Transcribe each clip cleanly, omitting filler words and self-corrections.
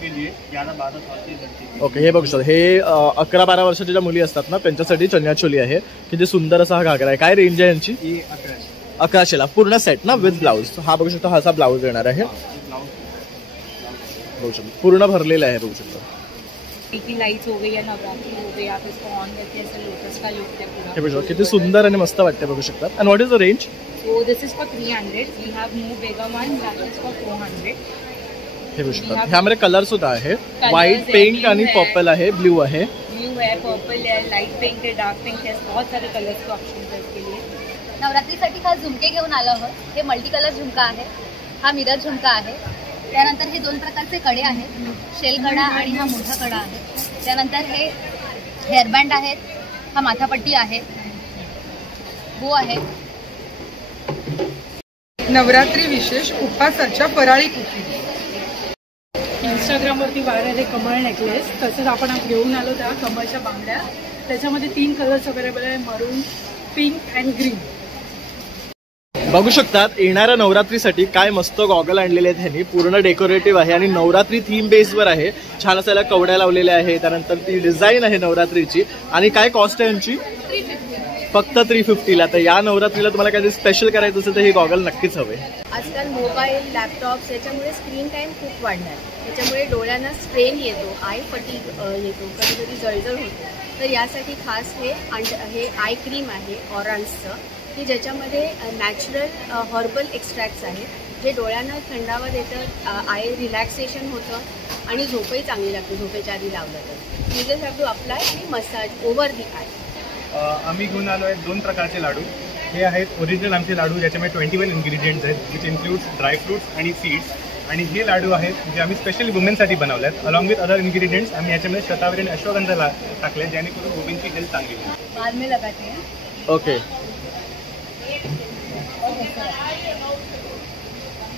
के लिए 11-12 साल की लड़की। ओके, हे बघू शकता, हे 11-12 वर्षाच्या ज्या मुली असतात ना त्यांच्यासाठी चनियाचोली आहे. किती सुंदर असा हा घागरा आहे. काय रेंज आहे यांची? 1100ला पूर्ण सेट ना विथ ब्लाउज. हा बघू शकता, हा असा ब्लाउज येणार आहे. बघू शकता पूर्ण भरलेला आहे. बघू शकता लाइट्स हो गई या नवरात्रि हो गई, आप इसको ऑन करके ऐसे लोटस का लुक है पूरा. हे बघू किती सुंदर आणि मस्त वाटते. बघू शकता. And what is the range? So this is for 300. We have new bigger one that is for 400. हे बघू शकता, ह्यामध्ये कलर सुद्धा आहे. व्हाइट, पिंक आणि पर्पल आहे, ब्लू आहे, ब्लू है, पर्पल है, लाइट पिंक है, डार्क पिंक है, बहुत सारे कलर्स के ऑप्शंस है इसके लिए. नवरात्रीसाठी खास झुमके घेऊन आलो आहोत. हे मल्टी कलर झुमका आहे, हा मिरर झुमका आहे. त्यानंतर हे 2 प्रकारचे कडे आहेत, शेल कडा आणि हा मोठा कडा आहे. त्यानंतर हे हेअरबँड आहेत, हा माथापट्टी आहे, बो आहे. नवरात्री विशेष उपासाच्या फराळी कुकीज. इंस्टाग्रामवरती व्हायरल आहे कमळ नेकलेस. तसंच आपण आज घेऊन आलो त्या कमळच्या बांगड्या. त्याच्यामध्ये 3 कलर्स अवेलेबल आहे, मरून, पिंक अँड ग्रीन. बघू शकतात येणाऱ्या नवरात्रीसाठी काय मस्त गॉगल आणलेले आहेत ह्यांनी. पूर्ण डेकोरेटिव्ह आहे आणि नवरात्री थीम बेसवर आहे. छान असायला कवड्या लावलेल्या आहे. त्यानंतर ती डिझाईन आहे नवरात्रीची. आणि काय कॉस्ट आहे यांची? 350. फक्त 350ला. तर या नवरात्रीला तुम्हाला काहीतरी स्पेशल करायचं असेल तर हे गॉगल नक्कीच हवे. आजकाल मोबाईल, लॅपटॉप्स याच्यामुळे स्क्रीन टाईम खूप वाढणार. त्याच्यामुळे डोळ्यांना स्ट्रेन येतो, आय फटीग येतो, कधी कधी जळजळ होतो. तर यासाठी खास हे आय क्रीम आहे ऑरांजचं, की ज्याच्यामध्ये नॅचरल हर्बल एक्स्ट्रॅक्ट्स आहेत, जे डोळ्यांना थंडावा देतं, आय रिलॅक्सेशन होतं आणि झोपही चांगली लागते झोपेच्या आधी लावलं तर. You just have to apply आणि मसाज ओव्हर दी आय. आम्ही घेऊन आलो आहेत 2 प्रकारचे लाडू. हे आहेत ओरिजिनल आमचे लाडू, ज्याच्यामध्ये 21 इन्ग्रेडियंट्स आहेत, विच इन्क्लूड्स ड्रायफ्रुट्स आणि सीड्स. आणि हे लाडू आहेत जे आम्ही स्पेशली वुमेनसाठी बनवले आहेत. अलॉंग विथ अदर इन्ग्रेडियंट्स आम्ही याच्यामध्ये शतावरी आणि अश्वगंधा टाकले, जेणेकरून वुमेनची हेल्थ चांगली होईल. बाद में लगाते हैं. ओके,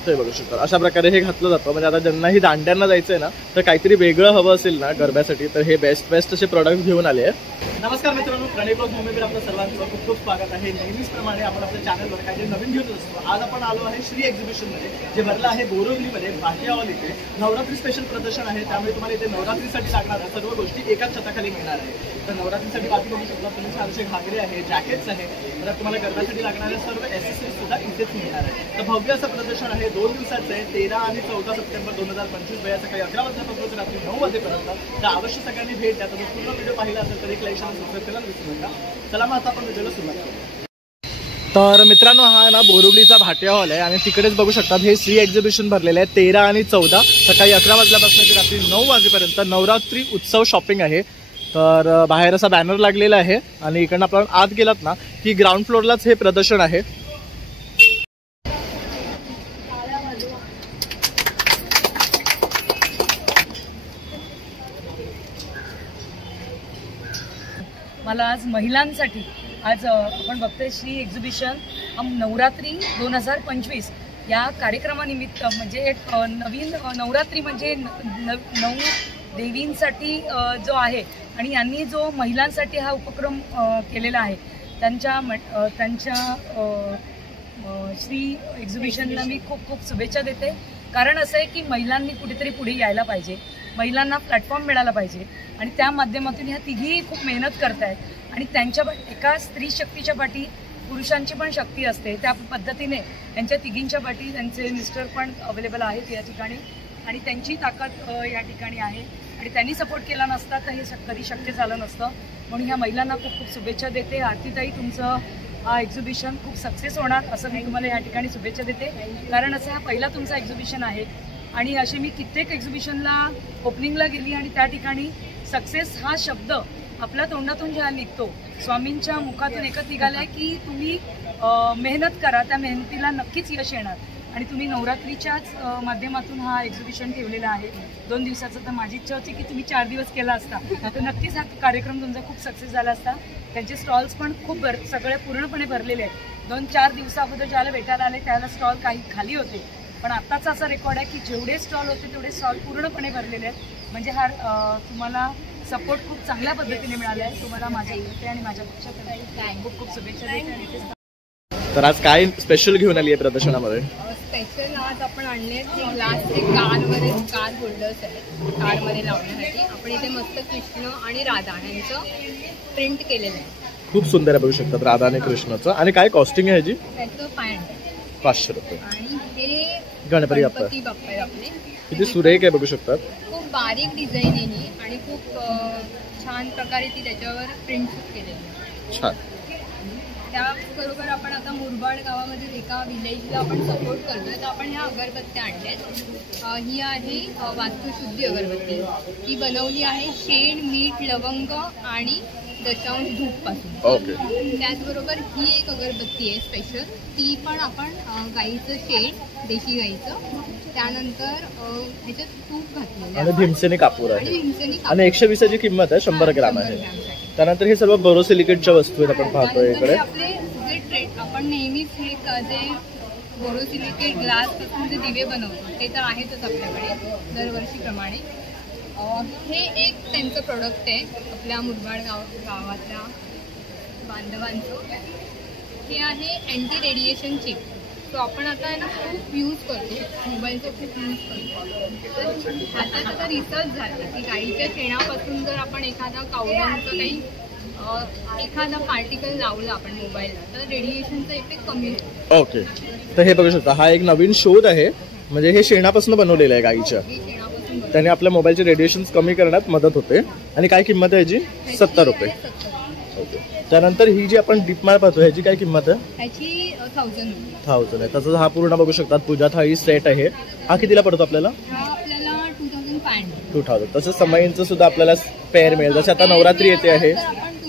ते बघू शकता अशा प्रकारे हे घातलं जातं. म्हणजे आता ज्यांनाही दांड्यांना जायचंय ना तर काहीतरी वेगळं हवं असेल ना गरब्यासाठी तर हे बेस्ट असे प्रोडक्ट घेऊन आले आहेत. नमस्कार मित्रांनो, प्रणय ब्लॉग मुंबईमध्ये आपलं सर्वांचं खूप खूप स्वागत आहे. नेहमीचप्रमाणे आपण आपल्या चॅनलवर काहीतरी नवीन घेऊन असतो. आज आपण आलो आहे श्री एक्झिबिशनमध्ये, जे भरलं आहे बोरिवलीमध्ये भाटिया हॉल इथे. नवरात्री स्पेशल प्रदर्शन आहे, त्यामुळे तुम्हाला इथे नवरात्रीसाठी लागणाऱ्या सर्व गोष्टी एकाच छताखाली मिळणार आहे. तर नवरात्रीसाठी बाकी बघू शकता तुम्ही छानसे घागरे आहे, जॅकेट्स आहे, तर तुम्हाला गरब्यासाठी लागणाऱ्या सर्व ॲक्सेसरीज सुद्धा इथेच मिळणार आहे. तर भव्य असं प्रदर्शन आहे, 2 दिवसाचं आहे. 13 आणि 14 सप्टेंबर 2025 वेळा सकाळी 11 वाजल्यापासून रात्री 9 वाजेपर्यंत. तर अवश्य सगळ्यांनी भेट द्या. तर पूर्ण व्हिडिओ पाहिला असेल तर एक लाईक आणि सबस्क्राईब करायला विसरू नका. चला मग आता आपण व्हिडिओला सुरुवात करू. तर मित्रांनो, हा ना बोरिवलीचा भाटिया हॉल आहे आणि तिकडेच बघू शकतात हे श्री एक्झिबिशन भरलेलं आहे. 13 आणि 14 सकाळी 11 वाजल्यापासून ते रात्री 9 वाजेपर्यंत नवरात्री उत्सव शॉपिंग आहे. तर बाहेर असा बॅनर लागलेला आहे आणि इकडनं आपण आत गेलात ना की ग्राउंड फ्लोअरलाच हे प्रदर्शन आहे. मला आज महिलांसाठी आज आपण बघतोय श्री एक्झिबिशन नवरात्री 2025 या कार्यक्रमानिमित्त म्हणजे एक नवीन नवरात्री म्हणजे 9 देवींसाठी जो आहे आणि यांनी जो महिलांसाठी हा उपक्रम केलेला आहे त्यांच्या श्री एक्झिबिशनला मी खूप खूप शुभेच्छा देते. कारण असं आहे की महिलांनी कुठेतरी पुढे यायला पाहिजे, महिलांना प्लॅटफॉर्म मिळाला पाहिजे आणि त्या माध्यमातून ह्या तिघी खूप मेहनत करत आहेत आणि त्यांच्या एका स्त्री शक्तीच्या पाठी पुरुषांची पण शक्ती असते. त्या पद्धतीने त्यांच्या तिघींच्या पाठी त्यांचे मिस्टर पण अवेलेबल आहेत या ठिकाणी आणि त्यांची ताकद या ठिकाणी आहे आणि त्यांनी सपोर्ट केला नसता तर हे कधी शक्य झालं नसतं. म्हणून ह्या महिलांना खूप खूप शुभेच्छा देते. आरतीताई, तुमचं हा एक्झिबिशन खूप सक्सेस होणार असं मी तुम्हाला या ठिकाणी शुभेच्छा देते. कारण असं हा पहिला तुमचा एक्झिबिशन आहे आणि असे मी कित्येक एक्झिबिशनला ओपनिंगला गेली आणि त्या ठिकाणी सक्सेस हा शब्द आपल्या तोंडातून जेव्हा निघतो, स्वामींच्या मुखातून एकच निघालाय की तुम्ही मेहनत करा, त्या मेहनतीला नक्कीच यश येणार. आणि तुम्ही नवरात्रीच्याच माध्यमातून हा एक्झिबिशन ठेवलेला आहे 2 दिवसाचं. तर माझी इच्छा होती की तुम्ही 4 दिवस केला असता तर नक्कीच हा कार्यक्रम तुमचा खूप सक्सेस झाला असता. त्यांचे स्टॉल्स पण खूप सगळे पूर्णपणे भरलेले आहेत. 2-4 दिवसाअगोदर ज्याला भेटायला आले त्याला स्टॉल काही खाली होते, पण आत्ताचा असा रेकॉर्ड आहे की जेवढे स्टॉल होते तेवढे स्टॉल पूर्णपणे भरलेले आहेत. म्हणजे हा तुम्हाला सपोर्ट खूप चांगल्या पद्धतीने मिळाला आहे. तुम्हाला माझ्यातर्फे आणि माझ्या पक्षातर्फे खूप खूप शुभेच्छा देते. तर आज काय स्पेशल घेऊन आली आहे प्रदर्शनामध्ये? स्पेशल आज आपण आणले हे ग्लासचे कार होल्डर्स आहेत कारमध्ये लावण्यासाठी. आपण इथे मस्त कृष्ण आणि राधा यांचं प्रिंट केलेलं आहे. खूप सुंदर आहे, बघू शकतात राधा आणि कृष्णाचं. आणि काय कॉस्टिंग आहे ह्याची? त्याचं 500 रुपये. आणि हे गणपती बाप्पा आहे आपले. किती सुरेख आहे, बघू शकतात. खूप बारीक डिझाईन आहे ही आणि खूप छान प्रकारे ती त्याच्यावर प्रिंट केलेली आहे. छान. त्याबरोबर आपण आता मुरबाड गावामध्ये एका विलेजला आपण सपोर्ट करतोय, तर आपण ह्या अगरबत्त्या आणल्यात. ही आहे वास्तुशुद्धी अगरबत्ती. ही बनवली आहे शेण, मीठ, लवंग आणि दशांश धूप पासून. ओके. त्याचबरोबर ही एक अगरबत्ती आहे स्पेशल. ती पण आपण गाईचं शेण, देशी गाईचं, त्यानंतर ह्याच्यात तूप घातलेलं आणि भीमसेनी कापूर आहे. आणि 120 ची किंमत आहे, 100 ग्राम आहे. त्यानंतर हे सर्व बोरोसिलिकेटच्या वस्तू आहेत आपण पाहतोय इकडे. आपले जे ट्रेड आपण नेहमीच हे जे बोरोसिलिकेट ग्लास पासून जे दिवे बनवतो ते तर आहेतच आपल्याकडे दरवर्षीप्रमाणे. हे एक त्यांचं प्रोडक्ट आहे आपल्या मुरबाड गावातल्या बांधवांचं. हे आहे अँटी रेडिएशन चिप. तो आपण आता ना खूप यूज करतो, मोबाईलचा खूप यूज करतो. आता त्याचा रिसर्च झाला की गाईच्या शेणापासून जर आपण एखादा कावड्यांचं काही एखादा पार्टिकल लावला आपण मोबाईलला तर रेडिएशनचा इफेक्ट कमी होतो. ओके. तर हे बघू शकता, हा एक नवीन शोध आहे. म्हणजे हे शेणापासून बनवलेलं आहे गाईच्या. त्याने आपल्या मोबाईलचे रेडिएशन कमी करण्यात मदत होते. आणि काय किंमत आहे याची? 70 रुपये. ओके. त्यानंतर ही जी आपण दीपमाळ पाहतो ह्याची काय किंमत आहे? ह्याची 1000 आहे. तसंच हा पूर्ण बघू शकतात पूजा थाळी सेट आहे. हा कितीला पडतो आपल्याला? हा आपल्याला 2500. तसंच समईंचं सुद्धा आपल्याला पेअर मिळेल. जसं आता नवरात्री येते आहे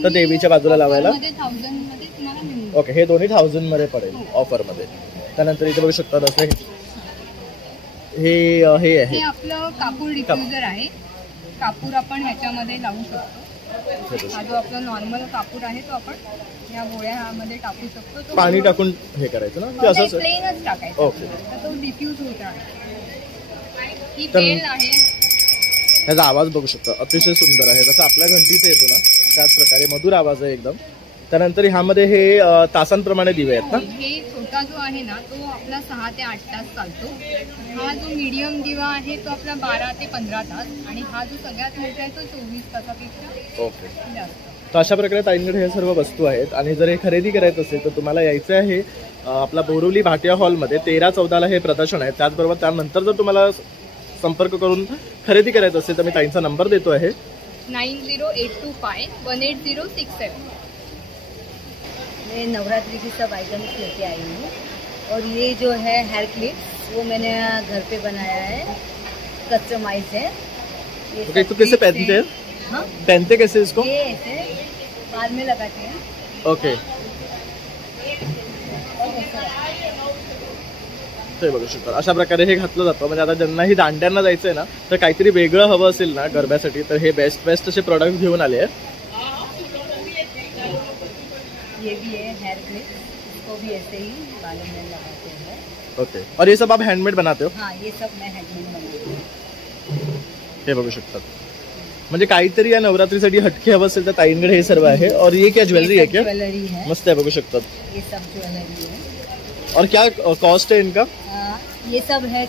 तर देवीच्या बाजूला लावायला. ओके. हे दोन्ही 1000 मध्ये पडेल ऑफरमध्ये. त्यानंतर इथे बघू शकता असं हे आहे आपलं कापूर डिफ्युजर आहे. कापूर आपण ह्याच्यामध्ये लावू शकतो. हा जो आपला नॉर्मल कापूर आहे तो आपण या गोळ्यामध्ये टाकू शकतो. पाणी टाकून हे करायचं ना की असंच? प्लेनच टाकायचं. ओके. तर तो डिफ्यूज होत राहणार. ही बेल आहे. ह्याचा आवाज बघू शकता, अतिशय सुंदर आहे. जसं आपल्या घंटीचा येतो ना त्याच प्रकारे मधुर आवाज आहे एकदम. त्यानंतर ह्यामध्ये हे तासांप्रमाणे दिवे आहेत ना. हे छोटा जो आहे ना तो आपला 6 ते 8 तास चालतो. हा जो मीडियम दिवा आहे तो आपला 12 ते 15 तास. आणि हा जो सगळ्यात मोठा आहे तो 24 तासापेक्षा ओके जास्त. तर अशा प्रकारे ताईंकडे हे सर्व वस्तू आहेत. आणि जर हे खरेदी करायचं असेल तर तुम्हाला यायचं आहे आपला बोरिवली भाटिया हॉलमध्ये 13-14 हे प्रदर्शन आहे. त्याचबरोबर त्यानंतर जर तुम्हाला संपर्क करून खरेदी करायचं असेल तर मी ताईंचा नंबर देतो आहे 9082518067. मैं नवरात्रि की सब आइटम्स लेके आई हूँ. और ये जो है हेयर क्लिप्स वो मैंने घर पे बनाया है, कस्टमाइज है. ओके. तो कैसे पहनते हैं? हाँ, पहनते कैसे इसको? ये ऐसे बाल में लगाते हैं. ओके. ते बघू शकता अशा प्रकारे हे घातलं जातं. म्हणजे आता ज्यांनाही दांड्यांना जायचंय ना तर काहीतरी वेगळं हवं असेल ना गरब्यासाठी तर हे बेस्ट असे प्रोडक्ट घेऊन आले आहेत. ये भी है हेयर क्लिप, इसको भी ऐसे ही बालों में लगाते हैं. ओके. और ये सब आप हैंडमेड बनाते हो? हाँ, ये सब मैं हैंडमेड बनाती हूँ. हे बघू शकतात. म्हणजे काहीतरी या नवरात्रीसाठी हटके हवं असेल तर ताईंकडे हे सर्व आहे. और ये क्या ज्वेलरी है क्या? ज्वेलरी है, मस्त आहे, बघू शकतात. ये सब ज्वेलरी है. और क्या कॉस्ट है इनका? ये सब है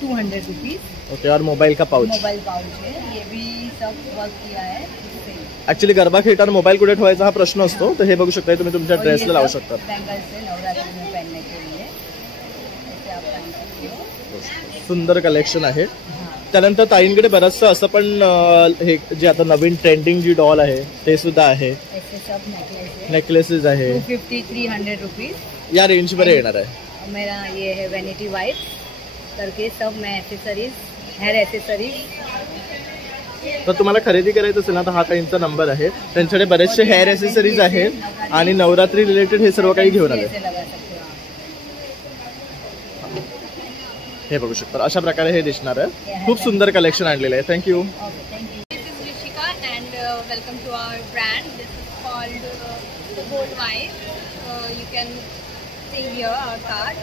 200 रुपीज. ओके. और मोबाईल का पाउच? मोबाईल पाउच है. ये भी सब वर्क किया है. ऍक्च्युली गरबा खेळताना मोबाईल कुठे ठेवायचा हा प्रश्न असतो. तर हे बघू शकता तुम्ही तुमच्या ड्रेसला लावू शकता. बैंगल्स है नवरात्रि में पहनने के लिए. ऐसे आप पहन सकते हो. सुंदर कलेक्शन आहे. त्यानंतर ताईंकडे बरंचसं असं पण हे जे आता नवीन ट्रेंडिंग जी डॉल आहे ते सुद्धा आहे. ऐसे सब नेकलेसेस आहे. 250-300 रुपीज या रेंज मध्ये येणार आहे. मेरा ये है वैनिटी वाइफ करके सब मैं एक्सेसरीज, हेयर एक्सेसरीज. तर तुम्हाला खरेदी करायचं असेल ना तर हा ताईंचा नंबर आहे. त्यांच्याकडे बरेचसे हेअर एक्सेसरीज आहेत आणि नवरात्री रिलेटेड हे सर्व काही घेऊन आले. हे बघू शकता अशा प्रकारे हे दिसणार आहे. खूप सुंदर कलेक्शन आणलेलं आहे. Thank you. Welcome to our brand. This is called the Gold Wife. You can see here our card.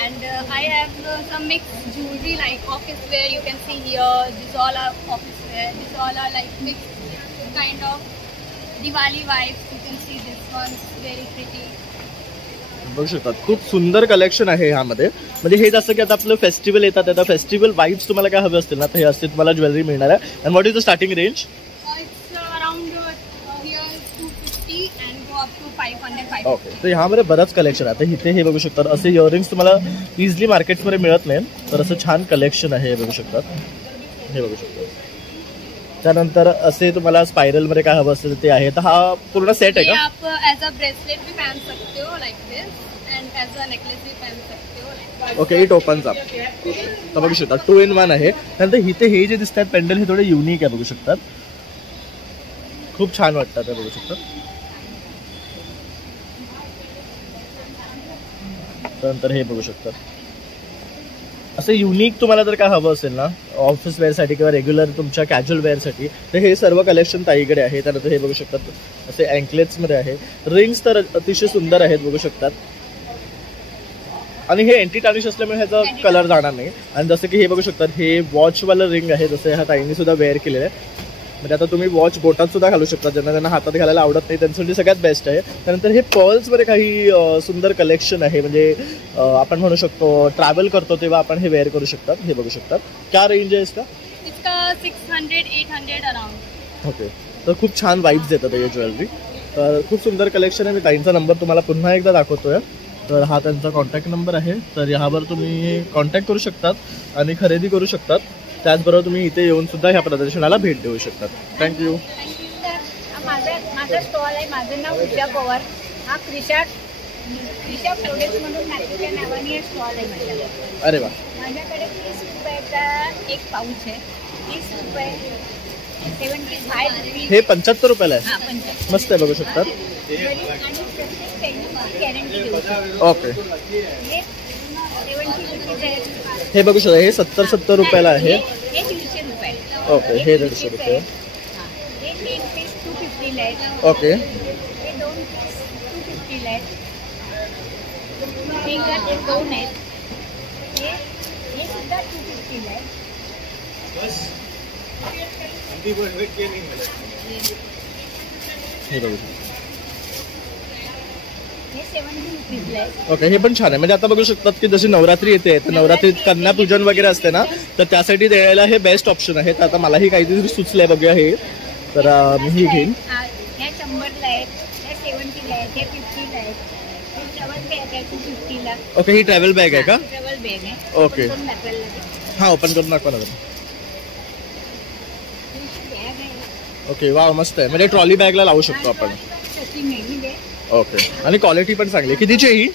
And I have some mixed jewelry like office wear. You can see here. These all are office wear. These all are like mixed kind of Diwali vibes. You can see this one. It's very pretty. बघू शकता खूप सुंदर collection आहे ह्यामध्ये. म्हणजे हे जसं की आता आपलं फेस्टिवल येतात, आता फेस्टिवल वाईब्स तुम्हाला काय हवे असतील ना तर हे असते तुम्हाला ज्वेलरी मिळणार आहे. And what is the starting range? Okay, तर ह्यामध्ये बरंच कलेक्शन आहे. आता इथे हे बघू शकतात असे इयरिंग्स तुम्हाला इझिली मार्केटमध्ये मिळत नाही, तर असं छान कलेक्शन आहे हे बघू शकतात. हे बघू शकतात. त्यानंतर असे तुम्हाला स्पायरल मध्ये काय हवं असेल ते आहे. तर हा पूर्ण सेट आहे का? आप एज अ ब्रेसलेट भी पहन सकते हो like this end as a necklace भी पहन सकते हो like. Okay, it opens up. तर बघू शकता 2 in 1 आहे. त्यानंतर इथे हे जे दिसतात पेंडल हे थोडे युनिक आहे बघू शकतात. खूप छान वाटतात ते बघू शकतात. त्यानंतर हे बघू शकतात असं युनिक तुम्हाला जर काय हवं असेल ना ऑफिस वेअरसाठी किंवा रेग्युलर तुमच्या कॅज्युअल वेअरसाठी तर हे सर्व कलेक्शन ताईकडे आहे. त्यानंतर हे बघू शकतात असे अँकलेट्समध्ये आहे. रिंग्स तर अतिशय सुंदर आहेत बघू शकतात. आणि हे एंटी टार्निश असल्यामुळे ह्याचा कलर जाणार नाही. आणि जसं की हे बघू शकतात हे वॉचवालं रिंग आहे, जसं ह्या ताईंनी सुद्धा वेअर केलेलं आहे. म्हणजे आता तुम्ही वॉच बोटात सुद्धा घालू शकता, ज्यांना हातात घालायला आवडत नाही त्यांच्यासाठी सगळ्यात बेस्ट आहे. त्यानंतर हे पर्ल्समध्ये काही सुंदर कलेक्शन आहे. म्हणजे आपण म्हणू शकतो ट्रॅव्हल करतो तेव्हा आपण हे वेअर करू शकतात. हे बघू शकतात. क्या रेंज आहे इसका? 600-800 अराउंड. ओके, तर खूप छान वाईब्स देतात हे ज्वेलरी. तर खूप सुंदर कलेक्शन आहे. मी ताईंचा नंबर तुम्हाला पुन्हा एकदा दाखवतोय. तर हा त्यांचा कॉन्टॅक्ट नंबर आहे. तर ह्यावर तुम्ही कॉन्टॅक्ट करू शकतात आणि खरेदी करू शकतात. त्याचबरोबर तुम्ही इथे येऊन सुद्धा ह्या प्रदर्शनाला भेट देऊ शकतात. थँक्यू. माझा स्टॉल आहे. माझं नाव उषा पवार. हा क्रिशा प्रोडक्ट म्हणून नागपूरच्या नावाने स्टॉल आहे माझ्याकडे. अरे वा. माझ्याकडे 30 रुपयाचा एक पाऊच आहे. 30 रुपये 75 रुपये. हे 75 रुपयाला आहे. मस्त आहे बघू शकतात. ओके, हे बघू शकता हे 70 रुपयाला आहे. हे 150 रुपये. ओके, हे 150 रुपये. हे 3 पीस 250 ला आहे. ओके, हे 2 पीस 250 ला आहे. हे 2 आहेत. हे सुद्धा 250 ला आहे. हे बघू शकता. हे 70 रुपीजला आहे. ओके, हे पण छान आहे. म्हणजे आता बघू शकतात की जशी नवरात्री येते तर नवरात्रीत कन्या पूजन वगैरे असते ना, तर त्यासाठी द्यायला हे बेस्ट ऑप्शन आहे. तर आता मलाही काहीतरी सुचलंय बघूया हे, तर मी ही घेईन. ह्या 100 ला आहेत. ह्या 70 ला आहेत. हे 50 ला आहेत. हे ट्रॅव्हल बॅग आहे 250 ला. ओके, ही ट्रॅव्हल बॅग आहे का? ट्रॅव्हल बॅग आहे. ओके, ओपन करून दाखवायला लागेल. हा ओपन करून दाखवा ना. ही बॅग आहे. ओके, वा मस्त आहे. म्हणजे ट्रॉली बॅगला लावू शकतो आपण. तशी मेहंदी आहे. ओके, आणि क्वालिटी पण चांगली आहे. कितीची आहे ही?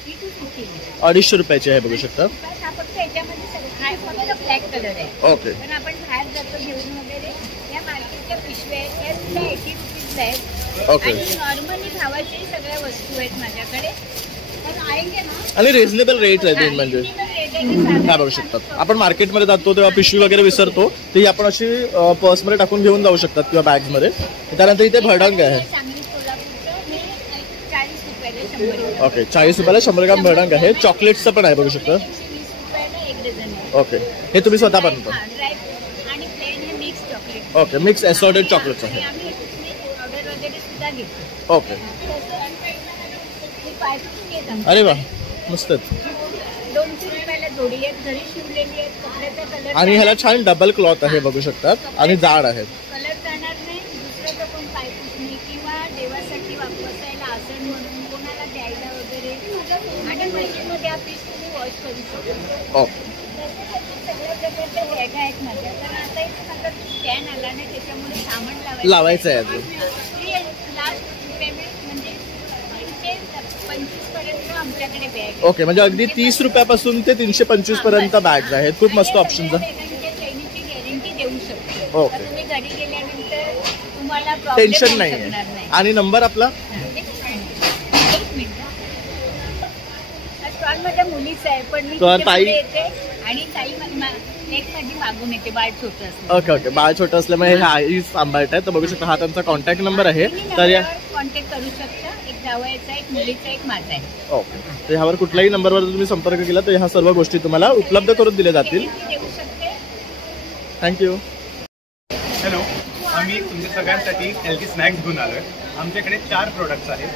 250 रुपयाची आहे बघू शकता. हा फक्त याच्यामध्ये हा फक्त ब्लॅक कलर आहे. ओके, पण आपण बाहेर जातो घेऊन वगैरे या मार्केटच्या पिशव्या आहेत. त्या सुद्धा 80 रुपीजला आहेत. ओके, आणि नॉर्मली भावाची सगळ्या वस्तू आहेत माझ्याकडे. पण आएंगे ना आणि रिझनेबल रेट आहे म्हणजे काय बघू शकतात. आपण मार्केटमध्ये जातो तेव्हा पिशवी वगैरे विसरतो, ती आपण अशी पर्समध्ये टाकून घेऊन जाऊ शकतात किंवा बॅग्समध्ये. त्यानंतर इथे भडंग आहे. ओके, 40 रुपयाला 100 ग्राम भडंग आहे. चॉकलेटचं पण आहे बघू शकता. ओके, हे तुम्ही स्वतः बनवता? ओके, मिक्स असॉर्टेड चॉकलेट्स आहे. ओके, अरे वा मस्त. 200 रुपयाला जोडी आहेत. घरी शिवलेली आहेत. कपड्याचा कलर आणि ह्याला छान डबल क्लॉथ आहे बघू शकतात आणि जाड आहे. कलर जाणार नाही. दुसऱ्याचं पण पायपुसणी किंवा देवासाठी वापरायला आसन म्हणून कोणाला द्यायला वगैरे आणि मशीनमध्ये हा पीस तुम्ही वॉश करू शकता. ओके, सगळ्या प्रकारच्या बॅगा आहेत माझ्या. पण आता इथे माझा स्टॅन आला नाही त्याच्यामुळे सामान लावायचं आहे अजून. लास्ट पेमेंट म्हणजे 325 पर्यंत आमच्याकडे बॅग. ओके, म्हणजे अगदी 30 रुपयापासून ते 325 पर्यंत बॅग्स आहेत. खूप मस्त ऑप्शन आहे. चैनीची गॅरंटी देऊ शकतो. ओके, तुम्ही घरी गेल्यानंतर तुम्हाला टेन्शन नाही. आणि नंबर आपला? एक मिनिट. स्टॉल माझ्या मुलीचा आहे पण मी ताई येते आणि ताई एक माझी मागून येते. बाळ छोटं असतं. ओके ओके, बाळ छोटं असल्यामुळे हे आई सांभाळत आहे. तर बघू शकता हा त्यांचा कॉन्टॅक्ट नंबर आहे. तर या कॉन्टॅक्ट करू शकता. एक जावयाचा, एक मुलीचा, एक माझा आहे. ओके, तर ह्यावर कुठल्याही नंबरवर तुम्ही संपर्क केला तर ह्या सर्व गोष्टी तुम्हाला उपलब्ध करून दिल्या जातील. देऊ शकते. थँक्यू. हॅलो, आम्ही तुमच्या सगळ्यांसाठी हेल्दी स्नॅक्स घेऊन आलो आहे. आमच्याकडे 4 प्रोडक्ट्स आहेत.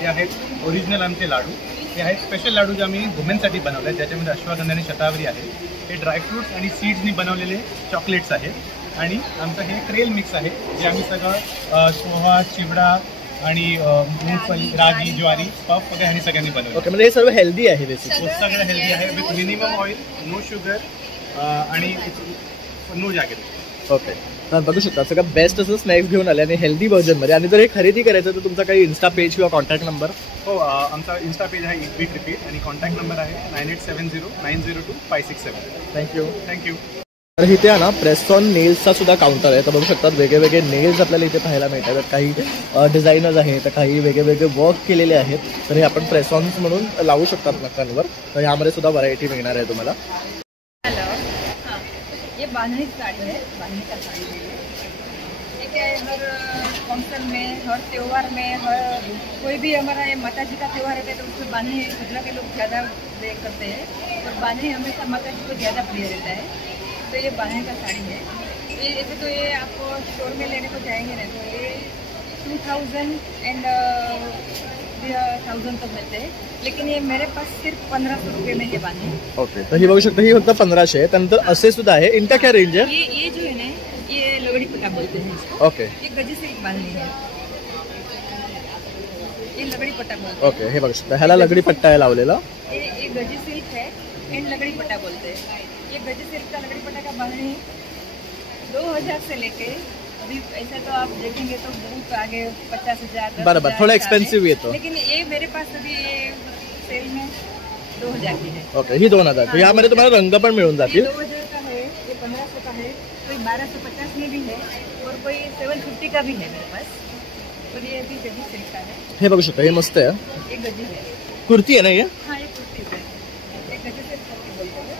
हे आहेत ओरिजिनल आमचे लाडू, हे आहेत स्पेशल लाडू जे आम्ही वुमेनसाठी बनवले आहेत, ज्याच्यामध्ये अश्वगंधा आणि शतावरी आहे. हे ड्रायफ्रूट्स आणि सीड्सनी बनवलेले चॉकलेट्स आहेत. आणि आमचं हे ट्रेल मिक्स आहे, जे आम्ही सगळं पोहा, चिवडा आणि मूंगफली, रागी, ज्वारी, पफ वगैरे आणि सगळ्यांनी बनवलं. ओके, म्हणजे हे सर्व हेल्दी आहे बेसिकली. सगळं हेल्दी आहे with minimum oil, no sugar आणि नो जॅकेट. ओके, तर बघू शकता सगळं बेस्ट असं स्नॅक्स घेऊन आले आणि हेल्दी व्हर्जनमध्ये. आणि जर हे खरेदी करायचं तर तुमचा काही इन्स्टा पेज किंवा कॉन्टॅक्ट नंबर? हो, आमचा इन्स्टा पेज आहे ईट बीट रिपीट आणि कॉन्टॅक्ट नंबर आहे 9870902567. थँक्यू. तर इथे आहे ना प्रेस्टॉन नेल्सचा सुद्धा काउंटर आहे. तर बघू शकतात वेगळे नेल्स आपल्याला इथे पाहायला मिळतात. काही डिझायनर्स आहेत, तर काही वेगळे वर्क केलेले आहेत. तर हे आपण प्रेस्टॉन्स म्हणून लावू शकतात नखांवर. तर यामध्ये सुद्धा व्हरायटी मिळणार आहे तुम्हाला. हेलो, हाँ, ये बांधनी साड़ी है, बांधनी का साड़ी है ये क्या है, हर फंक्शन में, हर त्यौहार में, हर कोई भी हमारा ये माता जी का त्यौहार रहता है तो उसमें बांधनी गुजरात के लोग ज़्यादा वे करते हैं और बांधनी हमेशा माता जी को ज़्यादा प्रिय रहता है. तो ये बांधनी का साड़ी है. ये ऐसे तो ये आपको स्टोर में लेने को जाएंगे ना तो ये 2000 एंड 1000 तक मिलते हैं, लेकिन ये मेरे पास सिर्फ 1500 रुपये में ये बांधनी. ओके, तर ही बघू शकता ही फक्त 1500 आहे. त्यानंतर असे सुद्धा आहे. इनका क्या रेंज है? ये जो है ना ये लगड़ी पट्टा बोलते हैं इसको. ओके, ये गजी से एक बांधनी है, ये लगड़ी पट्टा बोलते हैं. ओके, हे बघू शकता ह्याला लगडी पट्टा आहे लावलेला. ये गजी सिल्क है एंड लगड़ी पट्टा बोलते हैं. ये गजी सिल्क का लगड़ी पट्टा का बांधनी 2000 से लेके अभी ऐसा तो आप देखेंगे तो बहुत आगे 50,000. बराबर, थोड़ा एक्सपेंसिव ये तो. लेकिन ये मेरे पास अभी ये सेल में 2000 की है. ओके, ही 2000. तर यामध्ये तुम्हाला रंग पण मिळून ये जातील. 2000 का है, ये 1500 का है, कोई 1250 में भी है और कोई 750 का भी है मेरे पास. और ये भी गजी सिल्क का है. हे बघू शकता हे मस्त आहे. ये गजी है, कुर्ती आहे ना ये? हाँ ये कुर्ती है, ये गजी सिल्क करके बोलते हैं.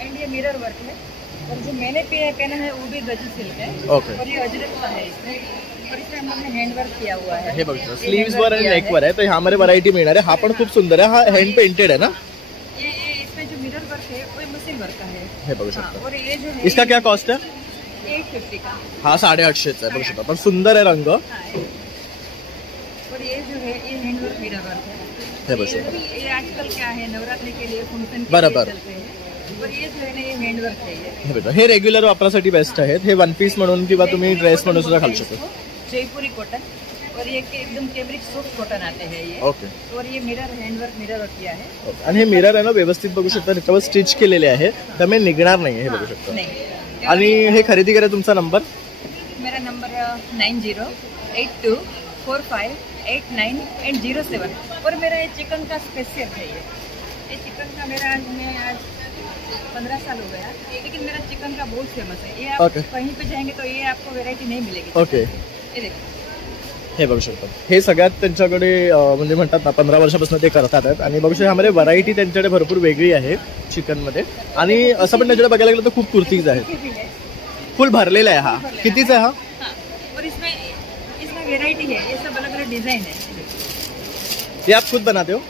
एंड ये मिरर वर्क है और जो मैंने पहना है वो भी गजी सिल्क है. ओके, और ये अजरक का है इसमें, और इसमें हम लोग ने हैंड वर्क किया हुआ है. हे बघू शकता स्लीव्स वर आणि नेक वर आहे. तर ह्यामध्ये व्हरायटी मिळणार आहे. हा पण खूप सुंदर आहे. हा हँड पेंटेड आहे ना? ये इसमें जो मिरर वर्क है वो मशीन वर्क का है. हे बघू हाँ, शकता. और ये जो है इसका क्या कॉस्ट है? 850 का. हा 850 आहे. बघू शकता पण सुंदर आहे रंग. हाँ, और ये जो है ये हैंड वर्क मिरर वर्क है. हे बघू शकता. ये आजकल क्या है नवरात्रि के लिए फंक्शन के बराबर. लिए चलते हैं. और ये जो है ना ये हैंड वर्क है ये. हे बघा हे रेग्युलर वापरासाठी बेस्ट आहेत. हे वन पीस म्हणून किंवा तुम्ही ड्रेस म्हणून सुद्धा घालू शकता. जयपुरी कॉटन और ये एकदम कैमरिक सॉफ्ट कॉटन आते हैं ये. ओके, और ये mirror hand work mirror work किया है. ओके. आणि हे मिरर आहे ना व्यवस्थित बघू शकता त्याच्यावर स्टिच केलेले आहे, त्यामुळे निघणार नाही. हे बघू शकता. नहीं, आणि हे खरेदी करा तुमचा नंबर? मेरा नंबर 9082458907. और मेरा ये चिकन का स्पेशल है ये चिकन का मेरा मैं आज 15 साल हो गया, लेकिन मेरा चिकन का बहुत फेमस है. ये आप कहीं पे जाएंगे तो ये आपको वैरायटी नहीं मिलेगी. ओके, ये देखो हे बघू शकता. हे सगळ्यात त्यांच्याकडे म्हणजे म्हणतात ना 15 वर्षापासून ते करतात आहेत. आणि बघू शकता ह्यामध्ये व्हरायटी त्यांच्याकडे भरपूर वेगळी आहे चिकनमध्ये. आणि असं पण त्यांच्याकडे बघायला गेलं तर खूप कुर्तीज आहेत. फुल भरलेला आहे. हा कितीचा आहे हा? हाँ, और इसमें वैरायटी है, ये सब अलग अलग डिजाइन है. ये आप खुद बनाते हो?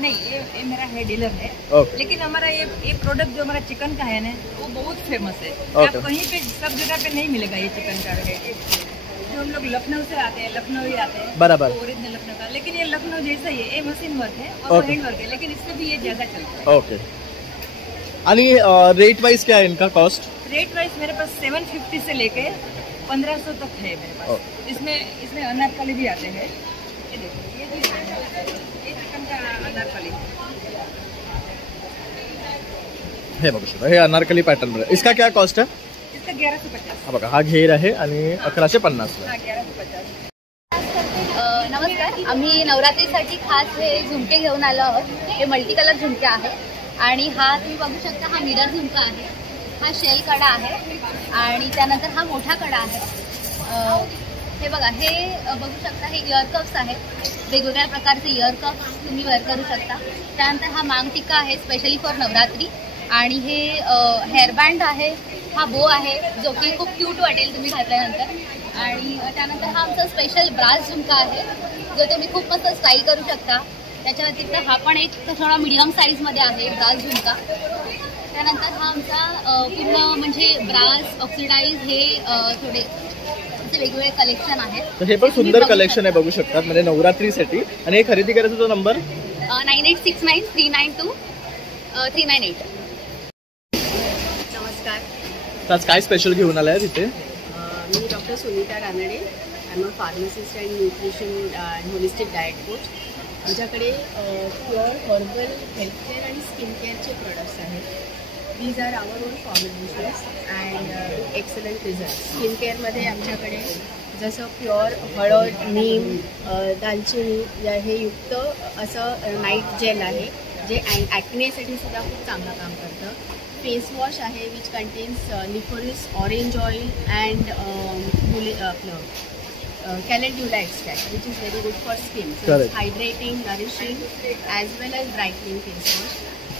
नहीं, ये मेरा है डीलर है. ओके, लेकिन हमारा ये प्रोडक्ट जो हमारा चिकन का है ना वो बहुत फेमस है. ओके. आप कहीं पे सब जगह पे नहीं मिलेगा ये चिकन का. जो हम लोग लखनऊ से आते हैं, लखनऊ ही आते हैं बराबर. ओरिजिनल लखनऊ का, लेकिन ये लखनऊ जैसा ही है. ये मशीन वर्क है और ओके. हैंड वर्क है, लेकिन इससे भी ये ज्यादा चलता है. ओके. आणि रेट वाइज क्या है इनका कॉस्ट? रेट वाइज मेरे पास 750 से लेके 1500 तक है मेरे पास. इसमें अनारकली भी आते हैं. ये देखो ये भी है, ये चिकन का अनारकली. हे बघू शकता हे अनारकली पॅटर्न मध्ये. इसका क्या कॉस्ट है? इसका 1150. हा बघा हा घेर आहे आणि 1150 ला. हाँ 1150. नमस्कार, आम्ही नवरात्रीसाठी खास हे झुमके घेऊन आलो आहोत. हे मल्टी कलर झुमके आहेत आणि हा तुम्ही बघू शकता हा मिरर झुमका आहे, हा शेल कडा आहे आणि त्यानंतर हा मोठा कडा आहे. हे बघा हे बघू शकता हे इयर कप्स आहेत, वेगवेगळ्या प्रकारचे इयर कप्स तुम्ही वेअर करू शकता. त्यानंतर हा मांग टिक्का आहे स्पेशली फॉर नवरात्री. आणि हे हेअरबँड आहे, हा बो आहे जो की खूप क्यूट वाटेल तुम्ही घातल्यानंतर. आणि त्यानंतर हा आमचा स्पेशल ब्रास झुमका आहे जो तुम्ही खूप मस्त स्टाईल करू शकता. त्याच्या व्यतिरिक्त हा पण एक थोडा मीडियम साईजमध्ये आहे ब्रास झुमका. त्यानंतर हा आमचा पूर्ण म्हणजे ब्रास ऑक्सिडाईज हे थोडे वेगवेगळे कलेक्शन आहेत. तर हे पण सुंदर कलेक्शन आहे बघू शकतात म्हणजे नवरात्रीसाठी. आणि हे खरेदी करायचा तो नंबर 9869392398. नमस्कार, तर आज काय स्पेशल घेऊन आलाय तिथे? मी doctor Sunita Ranade. I am a pharmacist and nutrition and holistic diet coach. आमच्याकडे प्युअर हर्बल हेल्थकेअर आणि स्किन केअरचे प्रोडक्ट्स आहेत. These are our own combinations and excellent result. Skin केअरमध्ये आमच्याकडे जसं प्युअर हळद, नीम, दालचिनी हे युक्त असं नाईट जेल आहे जे ॲक्नेसाठी सुद्धा खूप चांगलं काम करतं. फेस वॉश आहे which contains licorice, orange oil and आपलं calendula extract which is very good for skin. Hydrating, nourishing as well as brightening face wash.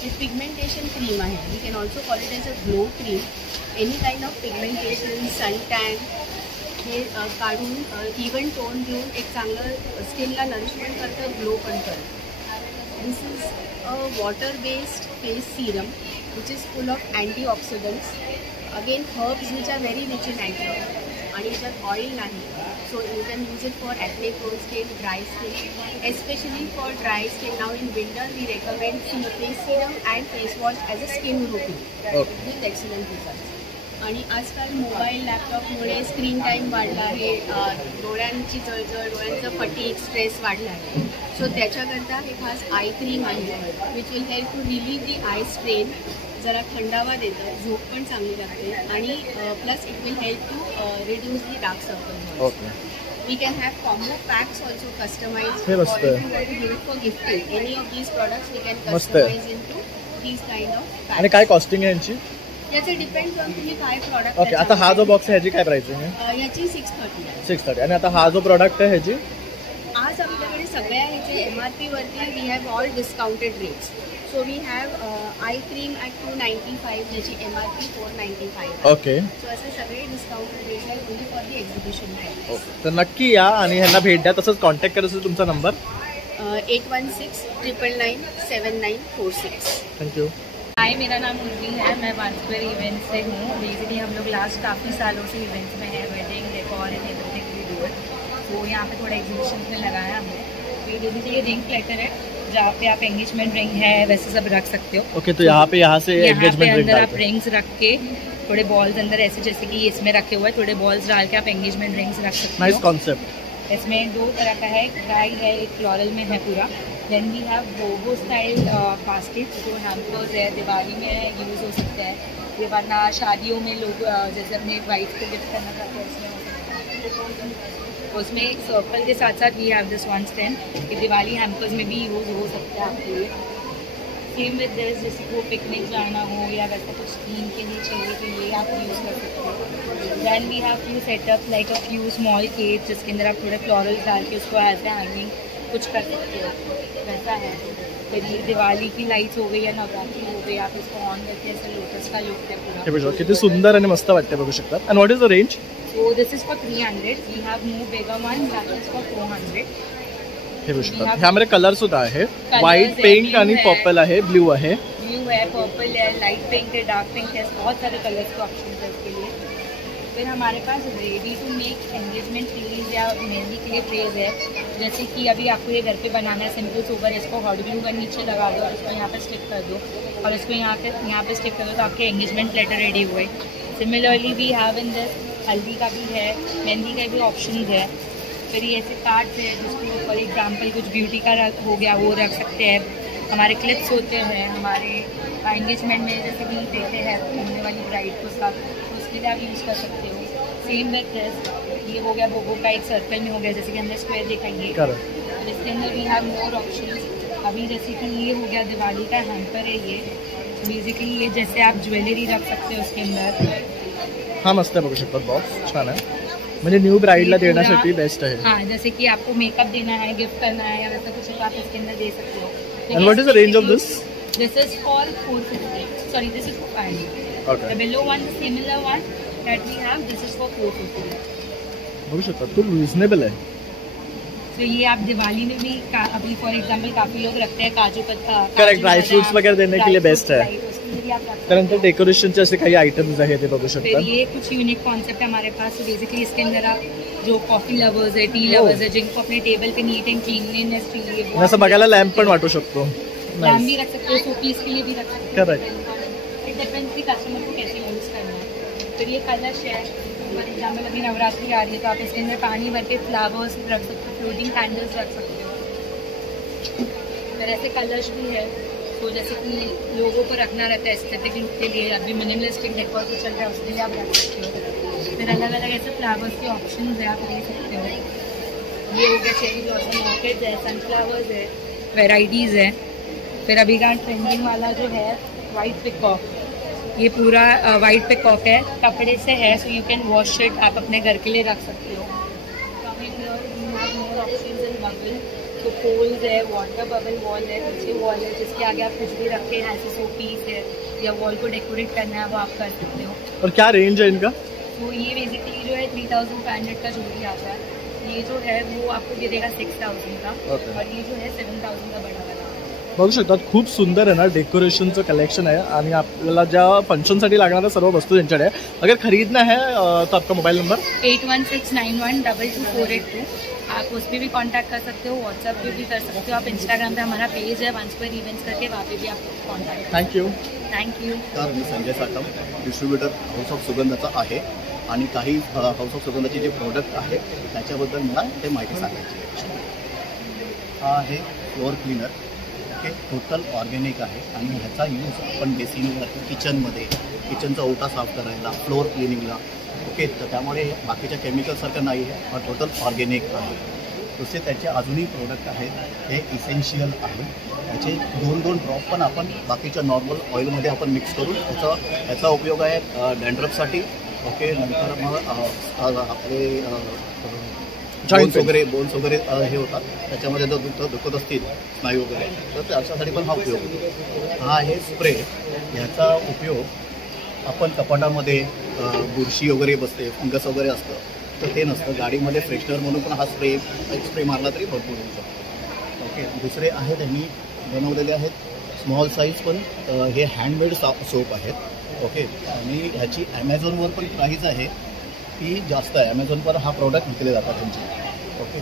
जी पिगमेंटेशन क्रीम आहे, we can also call it as a glow cream. Any kind of pigmentation, sun tan हे काढून even tone देऊन एक चांगलं स्किनला nourishment करतं, glow पण करतं. This is a water based face serum which is full of antioxidants. Again herbs which are very rich in antioxidants आणि याच्यात ऑइल नाही. So you can use it for acne prone skin, dry skin, especially for dry skin. Now in winter we recommend face serum and face wash as a skin routine with excellent result. आणि आजकाल mobile, लॅपटॉपमुळे screen time वाढला आहे, डोळ्यांची जळजळ, डोळ्यांचं fatigue, stress वाढला आहे. So त्याच्याकरता हे खास आय क्रीम आहे which will help to relieve the eye strain. जरा थंडावा देतं, झोप पण चांगली लागते आणि plus it will help to reduce the dark circle. We can have combo packs also customized or if you want to give it for gifting. Any of these products we can customize into these kind of packs. आणि काय costing आहे यांची? याचे depends on तुम्ही काय product. Okay, आता हा जो बॉक्स आहे ह्याची काय प्राइस आहे? याची 630 आहे. 630. आणि आता हा जो प्रोडक्ट आहे ह्याची? आज आमच्याकडे सगळ्या ह्याचे MRP वरती we have all discounted rates. So we have ice cream at 295 ज्याची MRP 495. ओके, सो असे सगळे डिस्काउंटेड रेट्स आहेत ओनली फॉर दी एक्झिबिशन. तर नक्की या आणि ह्यांना भेट द्या. तसंच कॉन्टॅक्ट करायचं तुमचा नंबर 8169997946. थँक्यू. हाय, मेरा नाम उर्वी है, मैं वांसवेयर इवेंट से हूँ. बेसिकली हम लोग लास्ट काफ़ी सालों से इवेंट्स में है, wedding, decor and everything we do it. तो यहाँ पे थोड़ा एग्जीबिशन में लगाया हमने. तो ये बेसिकली रिंग प्लेटर है जहाँ पे आप एंगेजमेंट रिंग है वैसे सब रख सकते हो. ओके, तो यहाँ से एंगेजमेंट रिंग अंदर आप रिंग्स रख के थोड़े बॉल्स अंदर ऐसे जैसे कि इसमें रखे हुए थोड़े बॉल्स डाल के आप एंगेजमेंट रिंग्स रख सकते हो. Nice concept. इसमें 2 तरह का है, ड्राई है, एक फ्लोरल में है पूरा. Then we have bogo style basket जो हैम्पर्स है, दिवाली में यूज़ हो सकता है. ये वरना शादियों में लोग जैसे अपने वाइफ को गिफ्ट करना चाहते हैं उसमें हो सकता है. उसमें एक सर्कल के साथ साथ we have this one stand कि दिवाली हैम्पर्स में भी यूज़ हो सकता है आपके लिए. सेम विद दिस, जैसे को पिकनिक जाना हो या वैसा कुछ थीम के लिए चाहिए तो ये आप यूज़ कर सकते हो. Then we have few setup like a few small cake जिसके अंदर आप थोड़े फ्लोरल्स डाल के उसको एज ए हैंगिंग कुछ कर सकते हो, वैसा है. फिर ये दिवाली की लाइट्स हो गई या नवरात्रि हो गई, आप इसको ऑन करके ऐसे लोटस का लुक है पूरा. किती सुंदर आणि मस्त वाटते, बघू शकता. And what is the range? So this is for 300. We have more bigger one that is for 400. हे बघू शकता. ह्यामध्ये कलर सुद्धा आहे, व्हाईट, पिंक आणि पर्पल आहे, ब्लू आहे, ब्लू है, पर्पल है, लाइट पिंक है, डार्क पिंक है, बहुत सारे कलर्स के ऑप्शन है इसके लिए. फिर हमारे पास ready to make engagement trees या मेहंदी के लिए ट्रेज है. जैसे कि अभी आपको ये घर पे बनाना है सिंपल सोबर, इसको हॉट ग्लू गन नीचे लगा दो और इसको यहाँ पे स्टिक कर दो और इसको यहाँ पे स्टिक कर दो तो आपके एंगेजमेंट लेटर रेडी हुए. Similarly we have in this हल्दी का भी है, मेहंदी का भी ऑप्शन है. फिर ये ऐसे कार्ड्स है जिसको फॉर एग्जाम्पल कुछ ब्यूटी का हो गया वो रख सकते हैं. हमारे क्लिप्स होते हैं हमारे एंगेजमेंट में जैसे कि देते हैं घूमने वाली ब्राइड को साथ, तो उसके लिए आप यूज़ कर सकते हो. सेम विद दिस, ये हो गया बोगो का एक सर्कल में हो गया जैसे कि हमने स्क्वायर देखा ये. इसके अंदर वी हैव मोर ऑप्शंस. अभी जैसे कि ये हो गया दिवाली का हैम्पर है. ये बेसिकली ये जैसे आप ज्वेलरी रख सकते हो उसके अंदर. हाँ, मस्त आहे, बघू शकता. बॉक्स छान आहे, म्हणजे न्यू ब्राइडला देण्यासाठी बेस्ट आहे. हाँ, जैसे कि आपको मेकअप देना है, गिफ्ट करना है या वैसा कुछ आप इसके अंदर दे सकते हो. And what is the range of this? This is for 450. Sorry, this is for 500. Okay. The below one, the similar one that we have, this is for 450. बघू शकता, खूप रिजनेबल आहे. तो ये आप दिवाली में भी अभी फॉर एग्जांपल काफी लोग रखते हैं काजू कतरा. करेक्ट, ड्राई फ्रूट्स वगैरह देने के लिए बेस्ट है. उसके लिए भी आप रख सकते त्यानंतर डेकोरेशनचे असे काही आयटम्स आहेत, ते बघू हो। शकता। फिर ये कुछ यूनिक कॉन्सेप्ट है हमारे पास। तो बेसिकली इसके अंदर आप जो कॉफी लवर्स है, टी लवर्स है, जिनको अपने table pay neat and cleanliness चाहिए, वो असं बघायला लॅम्प पण वाटू शकतो। लैम्प भी रख सकते हो, शो पीस के लिए भी रख सकते हो। करेक्ट। इट डिपेंड्स कि कस्टमर को कैसे यूज करना है। फिर ये कलश है, फॉर एग्जाम्पल अभी नवरात्रि आ रही है तो आप इसके अंदर पानी भर के फ्लावर्स रख सकते हो, फ्लोटिंग कैंडल्स रख सकते हो। फिर ऐसे कलश भी है, तो जैसे कि लोगों को रखना रहता है एस्थेटिक के लिए, अभी मिनिमलिस्टिक डेकोर जो चल रहा है उसके लिए आप रख सकते हो। फिर अलग अलग ऐसे फ्लावर्स के ऑप्शन है, आप ले सकते हो। ये हो गया चेरी ब्लॉसम ऑर्किड्स है, सनफ्लावर्स है, वेराइटीज़ है। फिर अभी का ट्रेंडिंग वाला जो है वाइट पिकॉक, ये पूरा वाइट पिकॉक है, कपड़े से है, so you can wash it, आप अपने घर के लिए रख सकते हो। तो पोल्स है, वाटर बबल वॉल है, पीछे वॉल है जिसके आगे आप कुछ भी रखे हैं, ऐसे शो पीस है या वॉल को डेकोरेट करना है वो आप कर सकते हो। और क्या रेंज है इनका? तो ये बेसिकली जो है 3500 का जोड़ी आता है। ये जो है वो आपको गिरेगा 6000 का, और ये जो है 7000 का बड़ा वाला। बघू शकतात, खूप सुंदर आहे ना डेकोरेशनचं कलेक्शन आहे आणि आपल्याला ज्या फंक्शनसाठी लागणाऱ्या सर्व वस्तू त्यांच्याकडे आहे। अगर खरीदना है तो आपका मोबाइल नंबर 8169122482। आप उस पर भी कांटेक्ट कर सकते हो, व्हाट्सएप पे भी कर सकते हो, आप इंस्टाग्राम पे हमारा पेज है वंस पर इवेंट्स करके, वहाँ पे भी आप कॉन्टैक्ट। थँक्यू। तर मी Sanjay Satam, distributor house of सुगंधाचा आहे आणि काही हाऊस ऑफ सुगंधाचे जे प्रोडक्ट आहे त्याच्याबद्दल मला ते माहिती सांगायची आहे। हा आहे floor cleaner, okay, total organic आहे आणि ह्याचा यूज आपण बेसिनवर, किचनमध्ये, किचनचा ओटा साफ करायला, फ्लोअर क्लिनिंगला, ओके, तर त्यामुळे बाकीच्या केमिकलसारखं नाही आहे, हा टोटल ऑर्गॅनिक आहे। दुसरे त्याचे अजूनही प्रोडक्ट आहेत, हे इसेन्शियल आहे। त्याचे 2-2 ड्रॉप पण आपण बाकीच्या नॉर्मल ऑइलमध्ये आपण मिक्स करून त्याचा उपयोग आहे डॅन्ड्रफसाठी, ओके। नंतर मग आपले बोन्स वगैरे हे होतात, त्याच्यामध्ये जर दुखत असतील स्नायू वगैरे तर त्याच्यासाठी पण हा उपयोग होतो। हा आहे स्प्रे, ह्याचा उपयोग आपण कपाटामध्ये बुरशी वगैरे बसते, फंगस वगैरे असतं तर ते नसतं, गाडीमध्ये फ्रेशनर म्हणून पण हा स्प्रे मारला तरी भरपूर होऊ शकतो, ओके। दुसरे आहे त्यांनी बनवलेले आहेत स्मॉल साईज पण, हे हँडमेड सोप आहेत, ओके। आणि ह्याची ॲमेझॉनवर पण प्राईस आहे ती जास्त आहे, ॲमेझॉनवर हा प्रॉडक्ट विकले जातात त्यांचे, ओके।